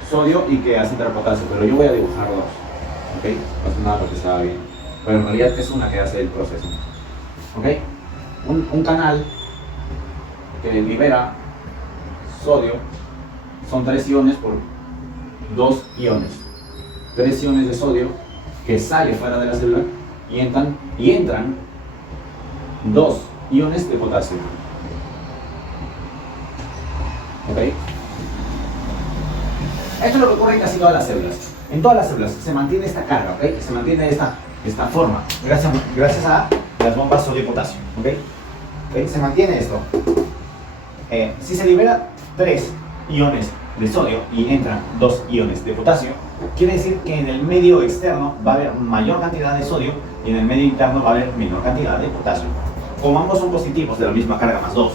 sodio y que hace entrar potasio, pero yo voy a dibujar dos, ¿ok? No hace nada porque se va bien, pero en realidad es una que hace el proceso, ¿ok? Un canal que libera sodio son 3 iones por 2 iones. 3 iones de sodio que sale fuera de la célula y entran 2 iones de potasio. ¿Ok? Esto es lo que ocurre en casi todas las células. En todas las células se mantiene esta carga, ¿ok? Se mantiene esta forma gracias a las bombas sodio-potasio, ¿ok? ¿Ok? Se mantiene esto. Si se libera 3 iones de sodio y entran 2 iones de potasio, quiere decir que en el medio externo va a haber mayor cantidad de sodio y en el medio interno va a haber menor cantidad de potasio. Como ambos son positivos de la misma carga más 2,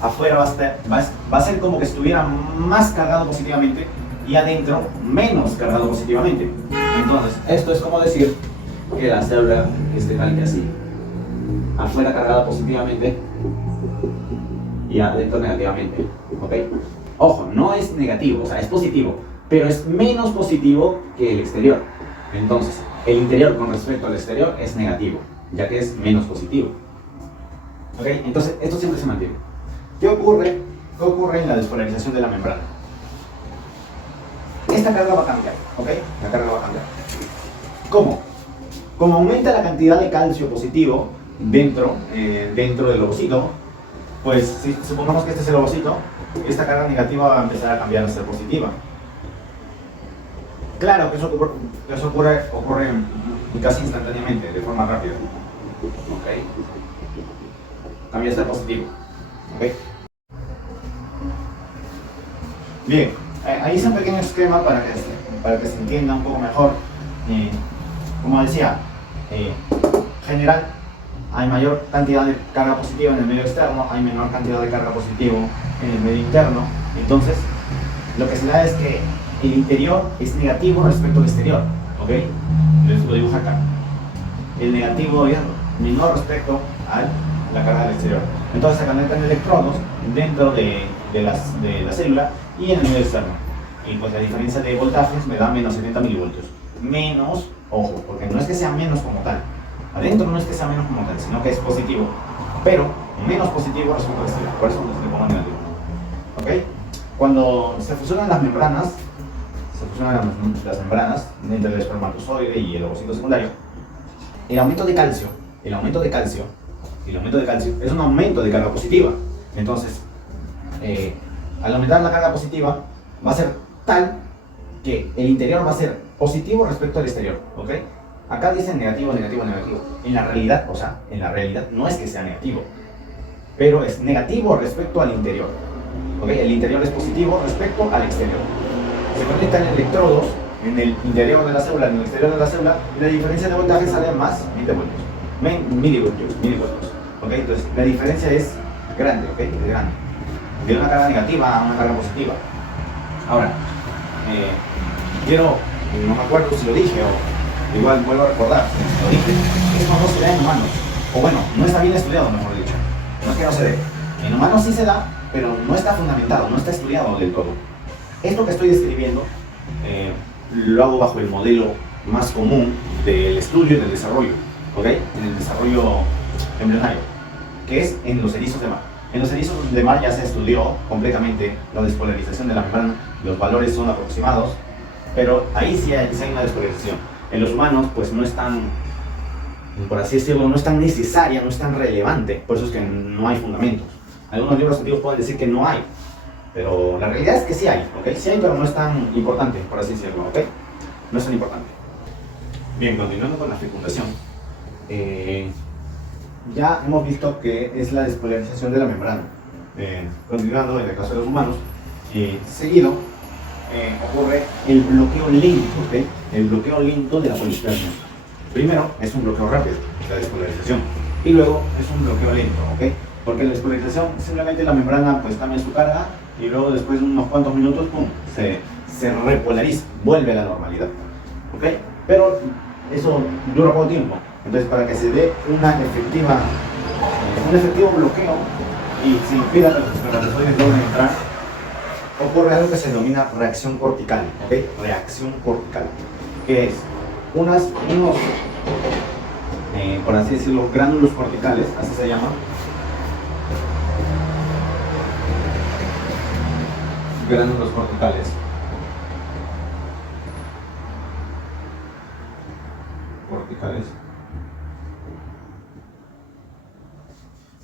afuera va a ser como que estuviera más cargado positivamente y adentro menos cargado positivamente. Entonces, esto es como decir que la célula esté tal que así. Afuera cargada positivamente y adentro negativamente. ¿Ok? Ojo, no es negativo, o sea, es positivo, pero es menos positivo que el exterior. Entonces, el interior con respecto al exterior es negativo, ya que es menos positivo. ¿Ok? Entonces, esto siempre se mantiene. ¿Qué ocurre en la despolarización de la membrana? Esta carga va a cambiar, ¿ok? La carga va a cambiar. ¿Cómo? Como aumenta la cantidad de calcio positivo dentro del ovocito, pues si supongamos que este es el ovocito, esta carga negativa va a empezar a cambiar a ser positiva. Claro que eso ocurre casi instantáneamente, de forma rápida. ¿Ok? Cambia a ser positivo. ¿Ok? Bien, ahí es un pequeño esquema para que se entienda un poco mejor. Como decía, en general hay mayor cantidad de carga positiva en el medio externo, hay menor cantidad de carga positiva en el medio interno. Entonces, lo que se da es que el interior es negativo respecto al exterior. ¿Ok? Les lo dibujo acá. El negativo es menor respecto a la carga del exterior. Entonces se conectan electrodos dentro de de la célula y en el medio externo. Y pues la diferencia de voltajes me da menos 70 milivoltios. Menos, ojo, porque no es que sea menos como tal. Adentro no es que sea menos como tal, sino que es positivo. Pero menos positivo respecto al exterior. Por eso le pongo negativo. ¿Ok? Cuando se fusionan las membranas, las membranas entre el espermatozoide y el ovocito secundario, el aumento de calcio es un aumento de carga positiva. Entonces, al aumentar la carga positiva, va a ser tal que el interior va a ser positivo respecto al exterior, ¿ok? Acá dicen negativo, negativo, negativo. En la realidad no es que sea negativo, pero es negativo respecto al interior, ¿ok? El interior es positivo respecto al exterior. Se conectan electrodos en el interior de la célula, en el exterior de la célula, y la diferencia de voltaje sale más 20 voltios, milivoltios, ¿ok? Entonces, la diferencia es grande, ¿ok? Es grande. De una carga negativa a una carga positiva. Ahora, no me acuerdo si lo dije o igual vuelvo a recordar, si lo dije, esto no se da en humanos, o bueno, no está bien estudiado, mejor dicho, no es que no se dé, en humanos sí se da, pero no está fundamentado, no está estudiado del todo. Esto que estoy describiendo lo hago bajo el modelo más común del estudio y del desarrollo, ¿ok? En el desarrollo embrionario, que es en los erizos de mar. En los erizos de mar ya se estudió completamente la despolarización de la membrana, los valores son aproximados, pero ahí sí hay una despolarización. En los humanos, pues no es tan, por así decirlo, no es tan necesaria, no es tan relevante, por eso es que no hay fundamentos. Algunos libros antiguos pueden decir que no hay, pero la realidad es que sí hay, ¿ok? Sí hay, pero no es tan importante, por así decirlo, ¿ok? No es tan importante. Bien, continuando con la fecundación. Ya hemos visto que es la despolarización de la membrana. Continuando en el caso de los humanos, seguido ocurre el bloqueo lento, ¿okay? El bloqueo lento de la polispermia. Primero es un bloqueo rápido, la despolarización, y luego es un bloqueo lento, ¿ok? Porque la despolarización simplemente la membrana pues cambia su carga y luego después de unos cuantos minutos ¡pum! Se repolariza, vuelve a la normalidad, ¿ok? Pero eso dura poco tiempo. Entonces, para que se dé un efectivo bloqueo y se impida que los espermatozoides logren entrar, ocurre algo que se denomina reacción cortical, ¿ok? Reacción cortical, que es unos, por así decirlo, gránulos corticales, así se llama. Gránulos corticales.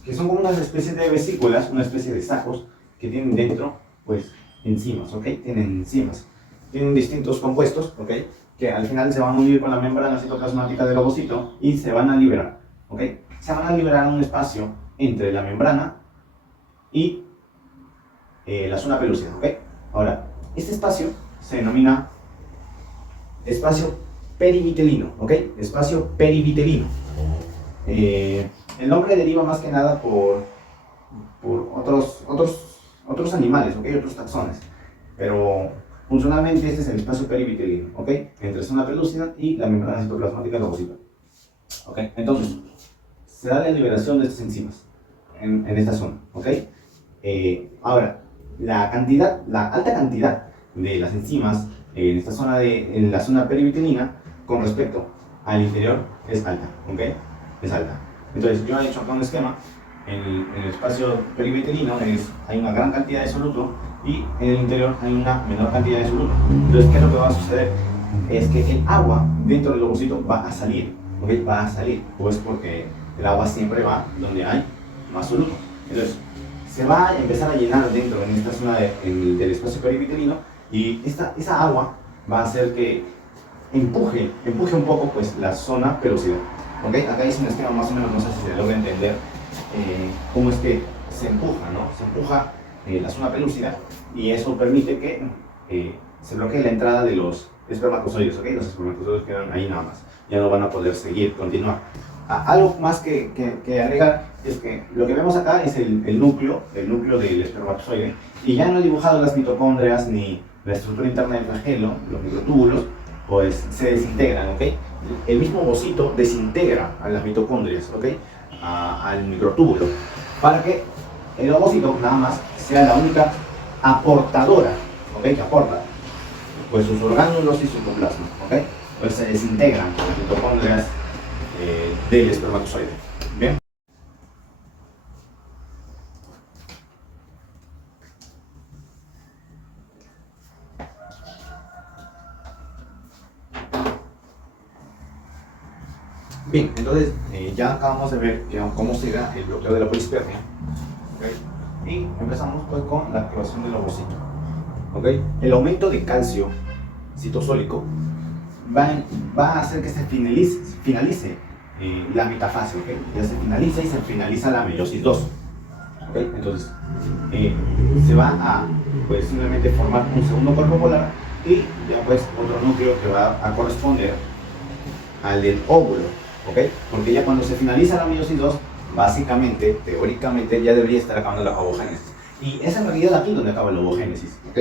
Que son como unas especies de vesículas, una especie de sacos que tienen dentro, pues, enzimas, ¿ok? Tienen enzimas. Tienen distintos compuestos, ¿ok? Que al final se van a unir con la membrana citoplasmática del ovocito y se van a liberar, ¿ok? Se van a liberar un espacio entre la membrana y la zona pelúcida, ¿ok? Ahora, este espacio se denomina espacio perivitelino, ¿ok? Espacio perivitelino. El nombre deriva más que nada por otros animales, ¿ok? Otros taxones. Pero funcionalmente este es el espacio perivitelino, ¿ok? Entre zona pelúcida y la membrana citoplasmática del ovocito. ¿Ok? Entonces, se da la liberación de estas enzimas en esta zona, ¿ok? Ahora, la alta cantidad de las enzimas en esta zona en la zona perivitelina con respecto al interior es alta, ¿ok? Es alta. Entonces yo he hecho acá un esquema. En el espacio perivitelino hay una gran cantidad de soluto y en el interior hay una menor cantidad de soluto. Entonces, ¿qué es lo que va a suceder? Es que el agua dentro del ovocito va a salir, ¿ok? Va a salir, pues porque el agua siempre va donde hay más soluto. Entonces, se va a empezar a llenar dentro en esta zona del espacio perivitelino y esa agua va a hacer que empuje un poco pues la zona pelúcida. ¿Okay? Acá hice un esquema más o menos, no sé si se logra entender cómo es que se empuja, ¿no? Se empuja la zona pelúcida y eso permite que se bloquee la entrada de los espermatozoides, ¿ok? Los espermatozoides quedan ahí nada más, ya no van a poder continuar. Algo más que agregar es que lo que vemos acá es el núcleo del espermatozoide y ya no he dibujado las mitocondrias ni la estructura interna del flagelo, los microtúbulos, pues se desintegran, ¿ok? El mismo ovocito desintegra a las mitocondrias, ¿ok? Al microtúbulo, para que el ovocito nada más sea la única aportadora, ¿ok? Que aporta pues sus orgánulos y su citoplasma, ¿ok? Pues se desintegran las mitocondrias del espermatozoide. Bien. Bien, entonces ya acabamos de ver cómo se da el bloqueo de la polispermia, ¿okay? Y empezamos pues con la activación del ovocito, ¿okay? El aumento de calcio citosólico va a hacer que se finalice la metafase, ¿okay? Ya se finaliza y se finaliza la meiosis 2, ¿okay? Entonces se va a pues simplemente formar un segundo cuerpo polar y ya pues otro núcleo que va a corresponder al del óvulo, ¿ok? Porque ya cuando se finaliza la meiosis 2, básicamente, teóricamente, ya debería estar acabando la ovogénesis. Y es en realidad aquí donde acaba la ovogénesis, ¿ok?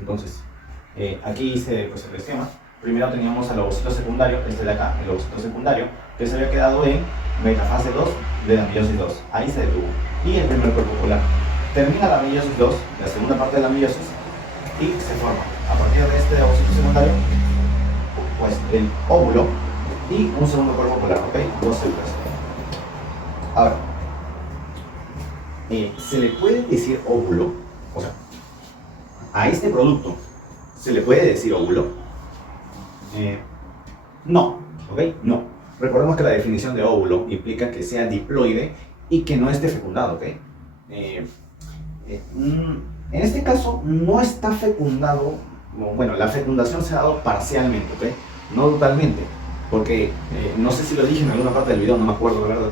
Entonces, aquí hice pues, el esquema. Primero teníamos al ovocito secundario, este de acá, el ovocito secundario, que se había quedado en metafase 2 de la meiosis 2. Ahí se detuvo. Y el primer cuerpo polar. Termina la meiosis 2, la segunda parte de la meiosis, y se forma, a partir de este ovocito secundario, pues el óvulo y un segundo cuerpo polar, ¿ok? Dos células. Ahora, se le puede decir óvulo, o sea, a este producto se le puede decir óvulo. No, ¿ok? No. Recordemos que la definición de óvulo implica que sea diploide y que no esté fecundado, ¿ok? En este caso no está fecundado, bueno, la fecundación se ha dado parcialmente, ¿ok? No totalmente, porque no sé si lo dije en alguna parte del video, no me acuerdo la verdad,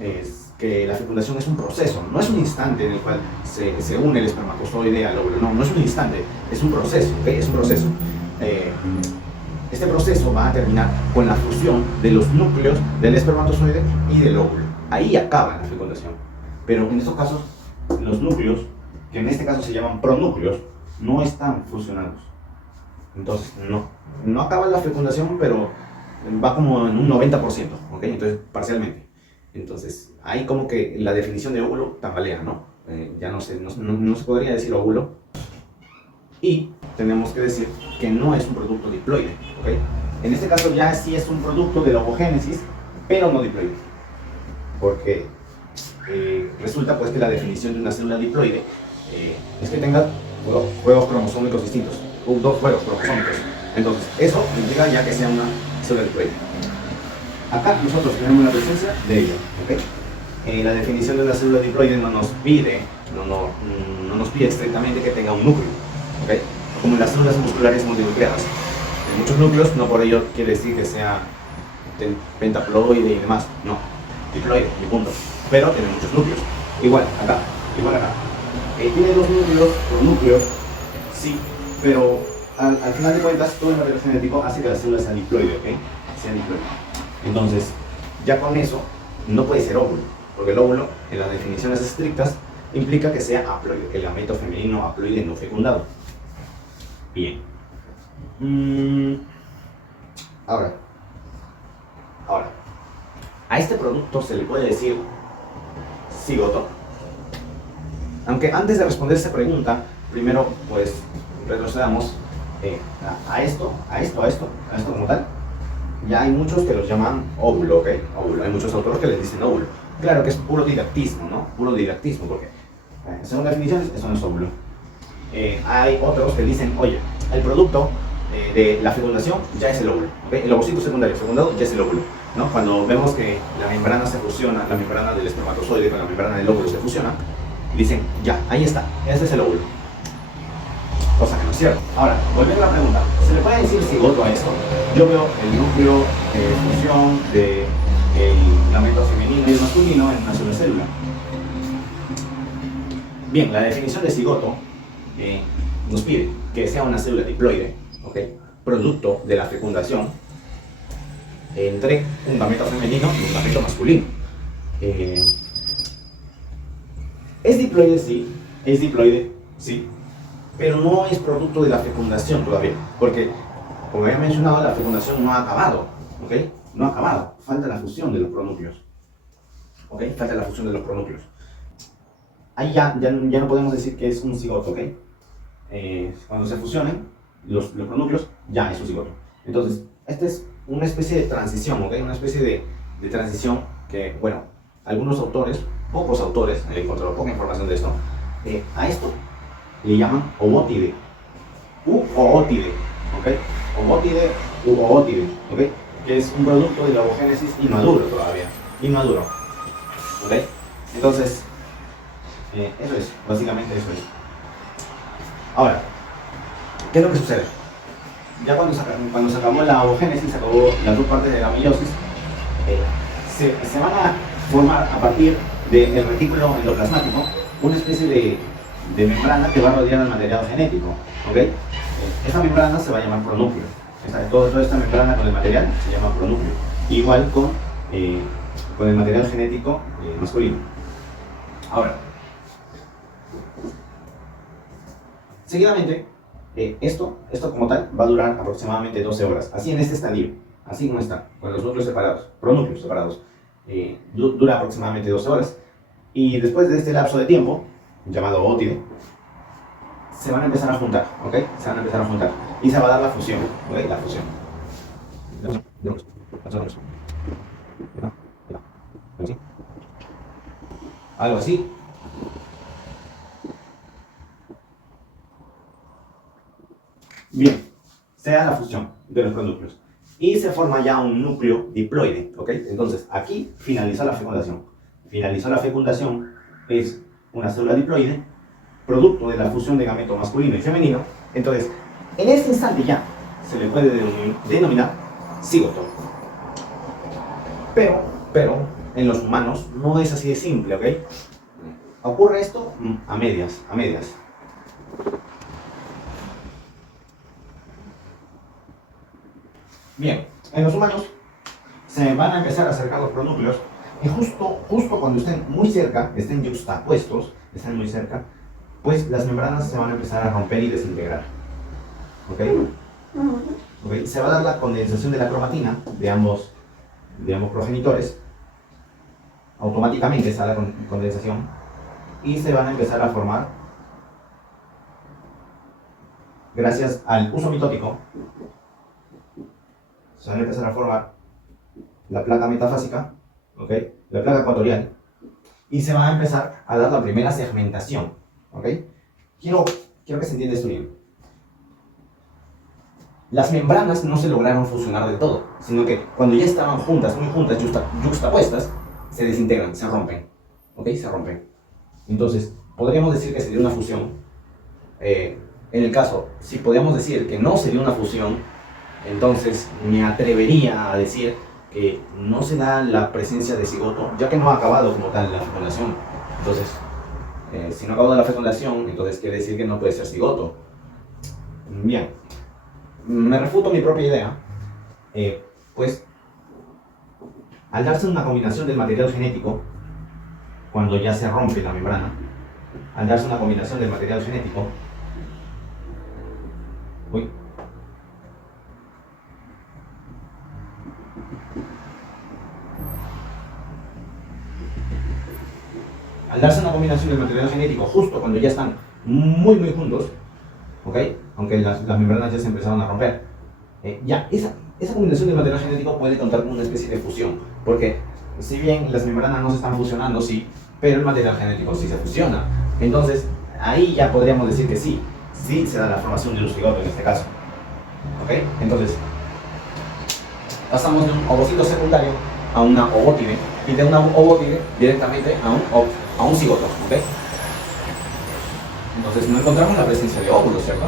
es que la fecundación es un proceso, no es un instante en el cual se une el espermatozoide al óvulo, no es un instante, es un proceso, ¿ok? Es un proceso. Este proceso va a terminar con la fusión de los núcleos del espermatozoide y del óvulo. Ahí acaba la fecundación. Pero en estos casos, los núcleos, que en este caso se llaman pronúcleos, no están fusionados. Entonces, no acaba la fecundación, pero va como en un 90%, ¿ok? Entonces, parcialmente. Entonces, ahí como que la definición de óvulo tambalea, ¿no? Ya no se podría decir óvulo. Y tenemos que decir que no es un producto diploide, ¿ok? En este caso ya sí es un producto de la ovogénesis, pero no diploide. Porque resulta pues que la definición de una célula diploide es que tenga juegos cromosómicos distintos, dos juegos cromosómicos. Entonces, eso implica ya que sea una célula diploide. Acá nosotros tenemos la presencia de ella, ¿ok? La definición de una célula diploide no nos pide estrictamente que tenga un núcleo, ¿ok? Como en las células musculares multinucleadas. En muchos núcleos, no por ello quiere decir que sea pentaploide y demás, no, diploide, y punto. Pero tiene muchos núcleos. Igual acá. Tiene dos núcleos, pronúcleos, sí, pero al final de cuentas todo el material genético hace que la célula sea diploide, ¿ok? Sea diploide. Entonces, ya con eso no puede ser óvulo, porque el óvulo, en las definiciones estrictas, implica que sea haploide, el gameto femenino haploide no fecundado. Bien. Ahora, a este producto se le puede decir cigoto. Aunque antes de responder esta pregunta, primero pues retrocedamos a esto como tal. Ya hay muchos que los llaman óvulo, ¿ok? Óvulo. Hay muchos autores que les dicen óvulo. Claro que es puro didactismo, ¿no? Puro didactismo, porque según definiciones eso no es óvulo. Hay otros que dicen, oye, el producto de la fecundación ya es el óvulo, ¿okay? El ovocito secundario fecundado ya es el óvulo, ¿no? Cuando vemos que la membrana se fusiona, la membrana del espermatozoide con la membrana del óvulo se fusiona, dicen, ya, ahí está, ese es el óvulo. Cosa que no es cierto. Ahora, volviendo a la pregunta, ¿se le puede decir cigoto a esto? Yo veo el núcleo de fusión del gameto femenino y el masculino en una sola célula. Bien, la definición de cigoto nos pide que sea una célula diploide, ¿okay? Producto de la fecundación entre un gameto femenino y un gameto masculino. Es diploide, sí, pero no es producto de la fecundación todavía, porque, como había mencionado, la fecundación no ha acabado, ¿ok? No ha acabado, falta la fusión de los pronúcleos, ¿ok? Falta la fusión de los pronúcleos. ahí ya no podemos decir que es un cigoto, ¿ok? Cuando se fusionen los pronúcleos, ya es un cigoto. Entonces, esta es una especie de transición, ¿ok? Una especie de transición que, bueno, algunos autores, pocos autores, he encontrado poca información de esto, a esto le llaman ovótide, uoótide, ¿ok? Ovótide, uoótide, ¿ok? Que es un producto de la ovogénesis inmaduro todavía, inmaduro, ¿ok? Entonces, eso es, básicamente eso es. Ahora, ¿qué es lo que sucede? Ya cuando se acabó la ovogénesis, se acabó las dos partes de la meiosis, se van a formar a partir del retículo endoplasmático una especie de membrana que va a rodear el material genético, ¿ok? Esta membrana se va a llamar pronúcleo. Toda esta membrana con el material se llama pronúcleo. Igual con el material genético masculino. Ahora, seguidamente, esto como tal va a durar aproximadamente 12 horas, así en este estadio, así como está, con los núcleos separados, pronúcleos separados. Dura aproximadamente 12 horas, y después de este lapso de tiempo, llamado ótide, se van a empezar a juntar, ¿ok? Se van a empezar a juntar, y se va a dar la fusión, ¿ok? La fusión. Algo así. Bien, se da la fusión de los pronúcleos y se forma ya un núcleo diploide, ¿ok? Entonces, aquí finalizó la fecundación. Finalizó la fecundación, es una célula diploide, producto de la fusión de gameto masculino y femenino. Entonces, en este instante ya se le puede denominar cigoto. Pero, en los humanos no es así de simple, ¿ok? Ocurre esto a medias, a medias. Bien, en los humanos se van a empezar a acercar los pronúcleos y justo cuando estén muy cerca, estén yuxtapuestos, estén muy cerca, pues las membranas se van a empezar a romper y desintegrar. ¿Ok? ¿Ok? Se va a dar la condensación de la cromatina de ambos progenitores. Automáticamente está la condensación y se van a empezar a formar, gracias al uso mitótico, se van a empezar a formar la placa metafásica, ¿ok? La placa ecuatorial, y se va a empezar a dar la primera segmentación, ¿ok? Quiero que se entienda esto bien. Las membranas no se lograron fusionar del todo, sino que cuando ya estaban juntas, muy juntas, yuxtapuestas, se desintegran, se rompen, ¿ok? Se rompen. Entonces, podríamos decir que se dio una fusión. En el caso, si podríamos decir que no se dio una fusión, entonces me atrevería a decir que no se da la presencia de cigoto, ya que no ha acabado como tal la fecundación. Entonces, si no ha acabado la fecundación, entonces quiere decir que no puede ser cigoto. Bien, me refuto mi propia idea, pues al darse una combinación del material genético, cuando ya se rompe la membrana, al darse una combinación del material genético, al darse una combinación del material genético justo cuando ya están muy juntos, ¿ok? Aunque las membranas ya se empezaron a romper, ya esa combinación del material genético puede contar con una especie de fusión, porque si bien las membranas no se están fusionando, sí, pero el material genético sí se fusiona. Entonces, ahí ya podríamos decir que sí se da la formación de un cigoto en este caso, ¿ok? Entonces, pasamos de un ovocito secundario a una ovótide, y de una ovótide directamente a un cigoto, ¿ok? Entonces no encontramos la presencia de óvulos, ¿cierto?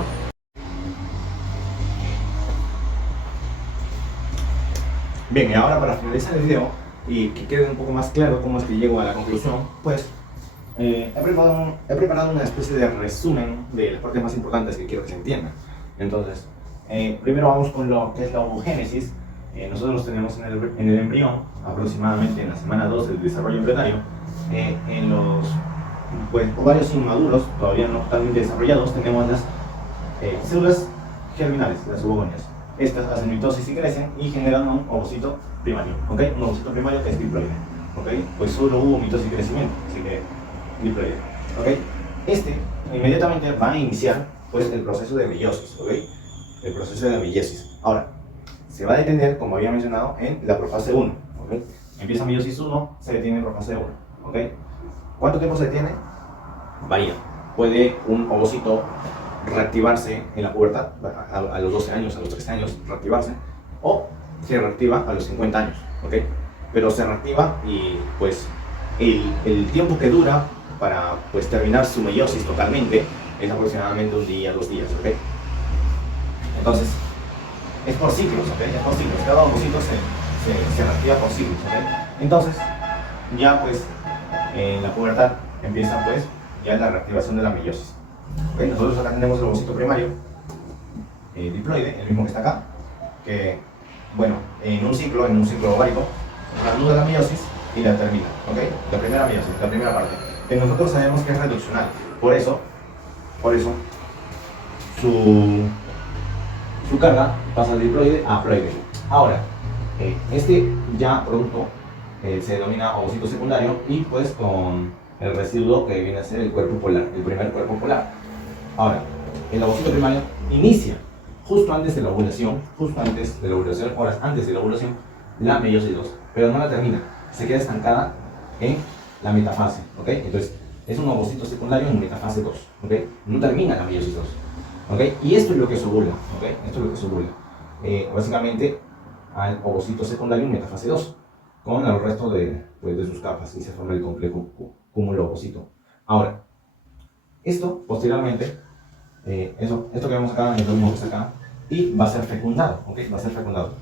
Bien, y ahora para finalizar el video y que quede un poco más claro cómo es que llego a la conclusión, pues he preparado una especie de resumen de las partes más importantes que quiero que se entiendan. Entonces, primero vamos con lo que es la ovogénesis. Nosotros tenemos en el embrión, aproximadamente en la semana 2 del desarrollo embrionario, en los ovarios inmaduros, todavía no totalmente desarrollados, tenemos las células germinales, las ovogonias. Estas hacen mitosis y crecen y generan un ovocito primario, ¿ok? Un ovocito primario que es diploide, ¿ok? Pues solo hubo mitosis y crecimiento, así que diploide. ¿ok? Este inmediatamente va a iniciar pues el proceso de meiosis, ¿ok? El proceso de meiosis. Ahora, se va a detener, como había mencionado, en la profase 1, ¿ok? Empieza meiosis 1, se detiene en profase 1, ¿ok? ¿Cuánto tiempo se detiene? Varía. Puede un ovocito reactivarse en la pubertad, a los 12 años, a los 13 años, reactivarse, o se reactiva a los 50 años, ¿ok? Pero se reactiva y pues el tiempo que dura para pues terminar su meiosis totalmente es aproximadamente un día, 2 días, ¿ok? Entonces, es por ciclos, ¿ok? Es por ciclos, cada ovocito se reactiva por ciclos, ¿ok? Entonces, ya pues en la pubertad empieza pues ya la reactivación de la meiosis. ¿Okay? Nosotros acá tenemos el ovocito primario, diploide, el mismo que está acá, que, bueno, en un ciclo ovárico, reanuda la meiosis y la termina, ¿ok? La primera meiosis, la primera parte. Que nosotros sabemos que es reduccional, por eso su carga pasa de diploide a ploide. Ahora, este ya producto se denomina ovocito secundario y pues con el residuo que viene a ser el cuerpo polar, el primer cuerpo polar. Ahora, el ovocito primario inicia justo antes de la ovulación, horas antes de la ovulación, la meiosis 2, pero no la termina, se queda estancada en la metafase, ¿ok? Entonces, es un ovocito secundario en metafase 2, ¿ok? No termina la meiosis 2, ¿ok? Y esto es lo que se ovula, ¿ok? Esto es lo que se ovula. Básicamente, al ovocito secundario en metafase 2, con el resto de sus capas, y se forma el complejo cúmulo ovocito. Ahora, esto posteriormente, esto que vemos acá es lo mismo que está acá, y va a ser fecundado, ¿ok? Va a ser fecundado.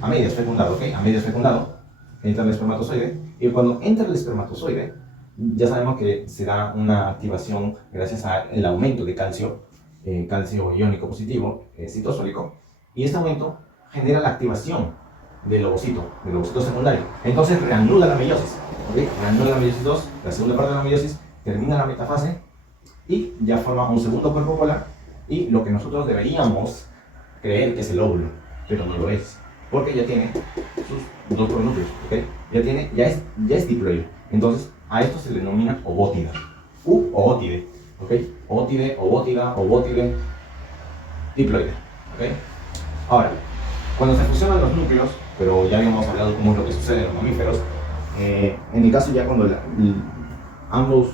A medias fecundado, ¿ok? A medias fecundado, entra el espermatozoide, y cuando entra el espermatozoide, ya sabemos que se da una activación gracias al aumento de calcio, calcio iónico positivo, citosólico, y este aumento genera la activación del ovocito secundario. Entonces reanuda la meiosis, ¿ok? Reanuda la meiosis 2, la segunda parte de la meiosis, termina la metafase y ya forma un segundo cuerpo polar y lo que nosotros deberíamos creer que es el óvulo, pero no lo es, porque ya tiene sus dos pronúcleos, ¿ok? Ya es diploide. Entonces a esto se le denomina ovótida u ovótide, ¿ok? Ovótide, ovótida, ovótide, diploide, ¿ok? Ahora, cuando se fusionan los núcleos, pero ya habíamos hablado cómo es lo que sucede en los mamíferos, en el caso ya cuando ambos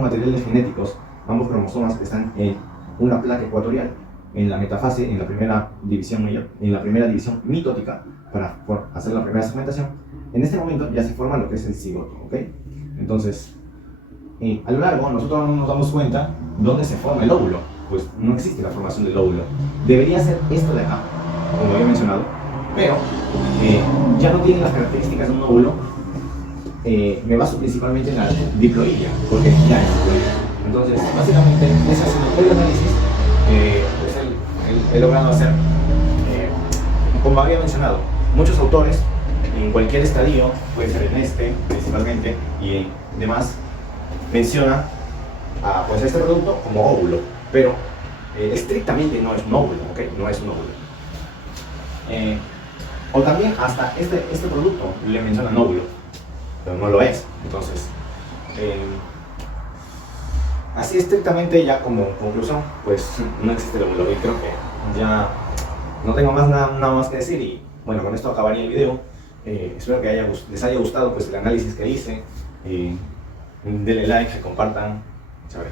materiales genéticos, ambos cromosomas están en una placa ecuatorial, en la metafase, en la primera división mitótica, para hacer la primera segmentación, en este momento ya se forma lo que es el cigoto, ¿ok? Entonces, a lo largo nosotros no nos damos cuenta dónde se forma el óvulo, pues no existe la formación del óvulo. Debería ser esto de acá, como había mencionado, pero ya no tiene las características de un óvulo. Me baso principalmente en la diploidia, porque ya es diploide. Entonces, básicamente, ese es el análisis que pues, he logrado hacer. Como había mencionado, muchos autores, en cualquier estadio, puede ser en este principalmente, y demás, mencionan a pues, este producto como óvulo, pero estrictamente no es un óvulo, ¿ok? No es un óvulo. O también hasta este producto le mencionan óvulo, pero no lo es. Entonces, así estrictamente ya como conclusión, pues no existe el óvulo. Y creo que ya no tengo nada más que decir y bueno, con esto acabaría el video. Espero que les haya gustado pues, el análisis que hice. Denle like, que compartan. Chévere.